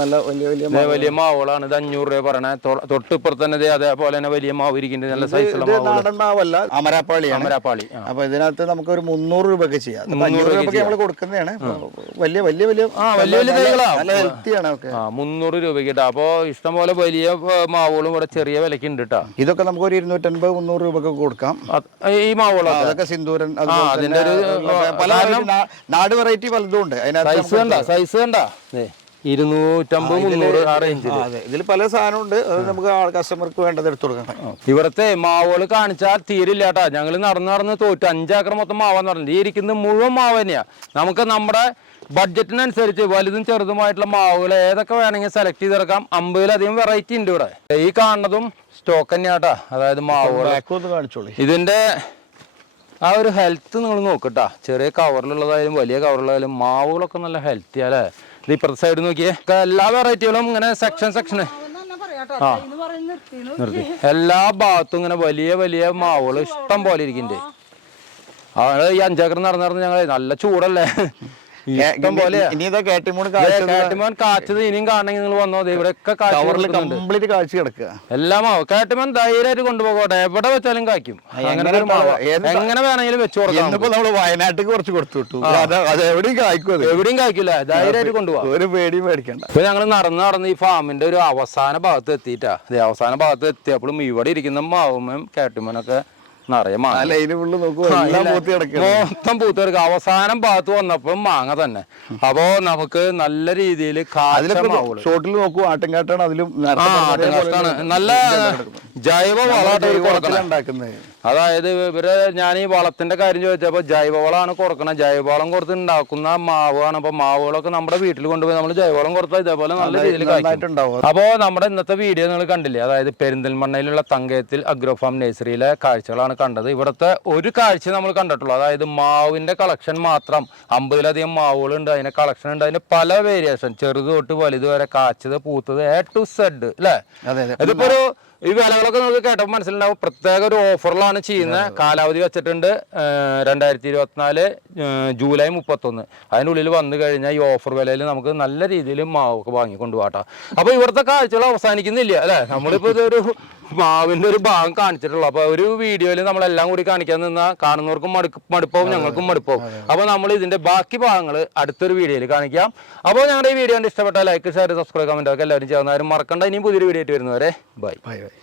നല്ല വലിയ വലിയ വലിയ മാവുകളാണ്. ഇത് അഞ്ഞൂറ് രൂപ പറയണേ. തൊട്ടിപ്പുറത്തന്നെ തൊട്ടിപ്പുറത്ത് തന്നെ അതേപോലെ തന്നെ വലിയ മാവ് ഇരിക്കുന്നത് നല്ല സൈസുള്ള നാടൻ മാവല്ല അമരാപ്പാളി അമരാപ്പാളി. അപ്പൊ ഇതിനകത്ത് നമുക്ക് ഒരു മുന്നൂറ് രൂപയ്ക്ക് ചെയ്യാം. അഞ്ഞൂറ് രൂപയ്ക്ക് നമ്മൾ കൊടുക്കുന്നതാണ്. വലിയ വലിയ വലിയ വലിയ വലിയ തൈകളാണ് നല്ല ഹെൽത്തിയാണ് ഒക്കെ. ആ മുന്നൂറ് രൂപയ്ക്ക് ഇട്ടാ. ഇഷ്ടം ഇഷ്ടംപോലെ വലിയ മാവുകളും ഇവിടെ ചെറിയ വിലക്ക് ഉണ്ട് കേട്ടാ ഇതൊക്കെ നമുക്ക് ഒരു ഇരുന്നൂറ്റൻപത് മുന്നൂറ് രൂപയ്ക്ക് കൊടുക്കാം. ഈ മാവുകളാണ് അതൊക്കെ സിന്ദൂരൻ അതിന്റെ ഒരു, പല നാട് വെറൈറ്റി പലതും ഉണ്ട് സൈസ് കണ്ട സൈസ് കണ്ട ഇരുന്നൂറ്റമ്പത് മുന്നൂറ് ആ റേഞ്ചിൽ ആ, അതെ ഇതിൽ പല സാധനമുണ്ട്. അത് നമുക്ക് കസ്റ്റമർക്ക് വേണ്ടത് എടുത്തു കൊടുക്കണം. ഇവിടത്തെ മാവുകൾ കാണിച്ചാൽ തീരില്ല കേട്ടാ ഞങ്ങൾ നടന്ന് നടന്ന് തോറ്റു. അഞ്ചാക്കർ മൊത്തം മാവാന്ന് പറഞ്ഞത് ഈ ഇരിക്കുന്നത് മുഴുവൻ മാവ് തന്നെയാ. നമുക്ക് നമ്മുടെ ബഡ്ജറ്റിനനുസരിച്ച് വലുതും ചെറുതുമായിട്ടുള്ള മാവുകൾ ഏതൊക്കെ വേണമെങ്കിൽ സെലക്ട് ചെയ്തെടുക്കാം. അമ്പതിലധികം വെറൈറ്റി ഉണ്ട് ഇവിടെ. ഈ കാണുന്നതും സ്റ്റോക്ക് തന്നെയാട്ടാ. അതായത് മാവുകൾ. ഇതിന്റെ ആ ഒരു ഹെൽത്ത് നിങ്ങൾ നോക്കട്ടാ ചെറിയ കവറിലുള്ളതായാലും വലിയ കവറിലുള്ളതായാലും മാവുകളൊക്കെ നല്ല ഹെൽത്തി അല്ലേ ഇത് ഇപ്പുറത്തെ സൈഡ് നോക്കിയേ. എല്ലാ വെറൈറ്റികളും ഇങ്ങനെ സെക്ഷൻ സെക്ഷന് ആ. നിർത്തിന്ന് എല്ലാ ഭാഗത്തും ഇങ്ങനെ വലിയ വലിയ മാവുകൾ ഇഷ്ടം പോലെ ഇരിക്കുന്നുണ്ട്. അതാണ് ഈ അഞ്ചേക്കർ നടന്ന് നടന്ന് ഞങ്ങൾ നല്ല ചൂടല്ലേ? ഇനി ഇതാ കാട്ടിമൂണ് കാഴ്ച കാട്ടുമാൻ കാച്ചത് ഇനിയും കാണണമെങ്കിൽ നിങ്ങൾ വന്നോ. ദേ ഇവിടെയൊക്കെ കാച്ചു കവറിൽ കംപ്ലീറ്റ് കാഴ്ച കിടക്കുക. എല്ലാം മാവ് കാട്ടുമാൻ ധൈര്യമായിട്ട് കൊണ്ടുപോകട്ടെ. എവിടെ വെച്ചാലും കാക്കും അങ്ങനെ എങ്ങനെ വേണമെങ്കിലും വെച്ചു കൊടുക്കാം നമ്മൾ വയനാട്ടിൽ കുറച്ച് കൊടുത്തു വിട്ടു. അത് എവിടെയും കായ്ക്കും എവിടെയും കായ്ക്കില്ല ധൈര്യമായിട്ട് കൊണ്ടുപോകാം ഒരു പേടിയും മേടിക്കണ്ട ഇപ്പൊ ഞങ്ങൾ നടന്ന് നടന്ന് ഈ ഫാമിന്റെ ഒരു അവസാന ഭാഗത്ത് എത്തിയിട്ടാ. അവസാന ഭാഗത്ത് എത്തിയപ്പോഴും ഇവിടെ ഇരിക്കുന്ന മാവുമ്മയും കാട്ടുമ്മനൊക്കെ നിറയെ മാങ്ങ. ഇല്ല. പൂത്തി കിടക്കുക മൊത്തം അവസാനം ഭാഗത്ത് വന്നപ്പോ മാങ്ങ തന്നെ. അപ്പോ നമുക്ക് നല്ല രീതിയിൽ ഷോട്ടിൽ നോക്കൂ ആട്ടുംകാട്ടാണ് അതിലും നല്ല ജൈവ വളം ഇവർ കൊടുക്കണം. അതായത് ഇവർ ഞാൻ ഈ വളത്തിന്റെ കാര്യം ചോദിച്ചപ്പോ ജൈവവളമാണ് കൊടുക്കണം. ജൈവവളം കൊടുത്ത് ഉണ്ടാക്കുന്ന മാവാണ് അപ്പൊ മാവുകളൊക്കെ നമ്മുടെ വീട്ടിൽ കൊണ്ടുപോയി നമ്മൾ ജൈവവളം കൊടുത്താൽ ഇതേപോലെ നല്ല രീതിയിൽ അപ്പോ നമ്മുടെ ഇന്നത്തെ വീഡിയോ നിങ്ങൾ കണ്ടില്ലേ? അതായത് പെരിന്തൽമണ്ണയിലുള്ള തങ്കയത്തിൽ അഗ്രോഫാം നഴ്സറിയിലെ കാഴ്ചകളാണ് കണ്ടത്. ഇവിടുത്തെ ഒരു കാഴ്ച നമ്മൾ കണ്ടിട്ടുള്ളൂ. അതായത് മാവിന്റെ കളക്ഷൻ മാത്രം അമ്പതിലധികം മാവുകളുണ്ട്. അതിന്റെ കളക്ഷൻ ഉണ്ട്. അതിന്റെ പല വേരിയേഷൻ ചെറുത് തൊട്ട് വലുത് വരെ കാച്ചത് പൂത്തത് എ ടു സെഡ് അല്ലേ ഇതിപ്പോ ഒരു ഈ വിലകളൊക്കെ നമുക്ക് കേട്ടപ്പോൾ മനസ്സിലുണ്ടാവും. പ്രത്യേക ഒരു ഓഫറിലാണ് ചെയ്യുന്നത്. കാലാവധി വെച്ചിട്ടുണ്ട് രണ്ടായിരത്തി ഇരുപത്തിനാല് ജൂലൈ മുപ്പത്തൊന്ന്. അതിന്റെ ഉള്ളിൽ വന്നു കഴിഞ്ഞാൽ ഈ ഓഫർ വിലയിൽ നമുക്ക് നല്ല രീതിയിൽ മാവൊക്കെ വാങ്ങിക്കൊണ്ട് പോകട്ടോ അപ്പോൾ ഇവിടുത്തെ കാഴ്ചകൾ അവസാനിക്കുന്നില്ല അല്ലേ? നമ്മളിപ്പോൾ ഇതൊരു മാവിന്റെ ഒരു ഭാഗം കാണിച്ചിട്ടുള്ളൂ. അപ്പോൾ ഒരു വീഡിയോയിൽ നമ്മളെല്ലാം കൂടി കാണിക്കാൻ നിന്നാൽ കാണുന്നവർക്കും മടുക്ക് മടുപ്പാവും ഞങ്ങൾക്കും മടുപ്പാവും. അപ്പോൾ നമ്മൾ ഇതിന്റെ ബാക്കി ഭാഗങ്ങൾ അടുത്തൊരു വീഡിയോയിൽ കാണിക്കാം. അപ്പോൾ ഞങ്ങളുടെ ഈ വീഡിയോ ഇഷ്ടപ്പെട്ട ലൈക്ക് ഷെയർ സബ്സ്ക്രൈബ് കമന്റ് ഒക്കെ എല്ലാവരും ചെയ്യുന്നവരും മറക്കണ്ട. ഇനിയും പുതിയൊരു വീഡിയോ ആയിട്ട് വരുന്നവരെ ബൈ ബൈ ബൈ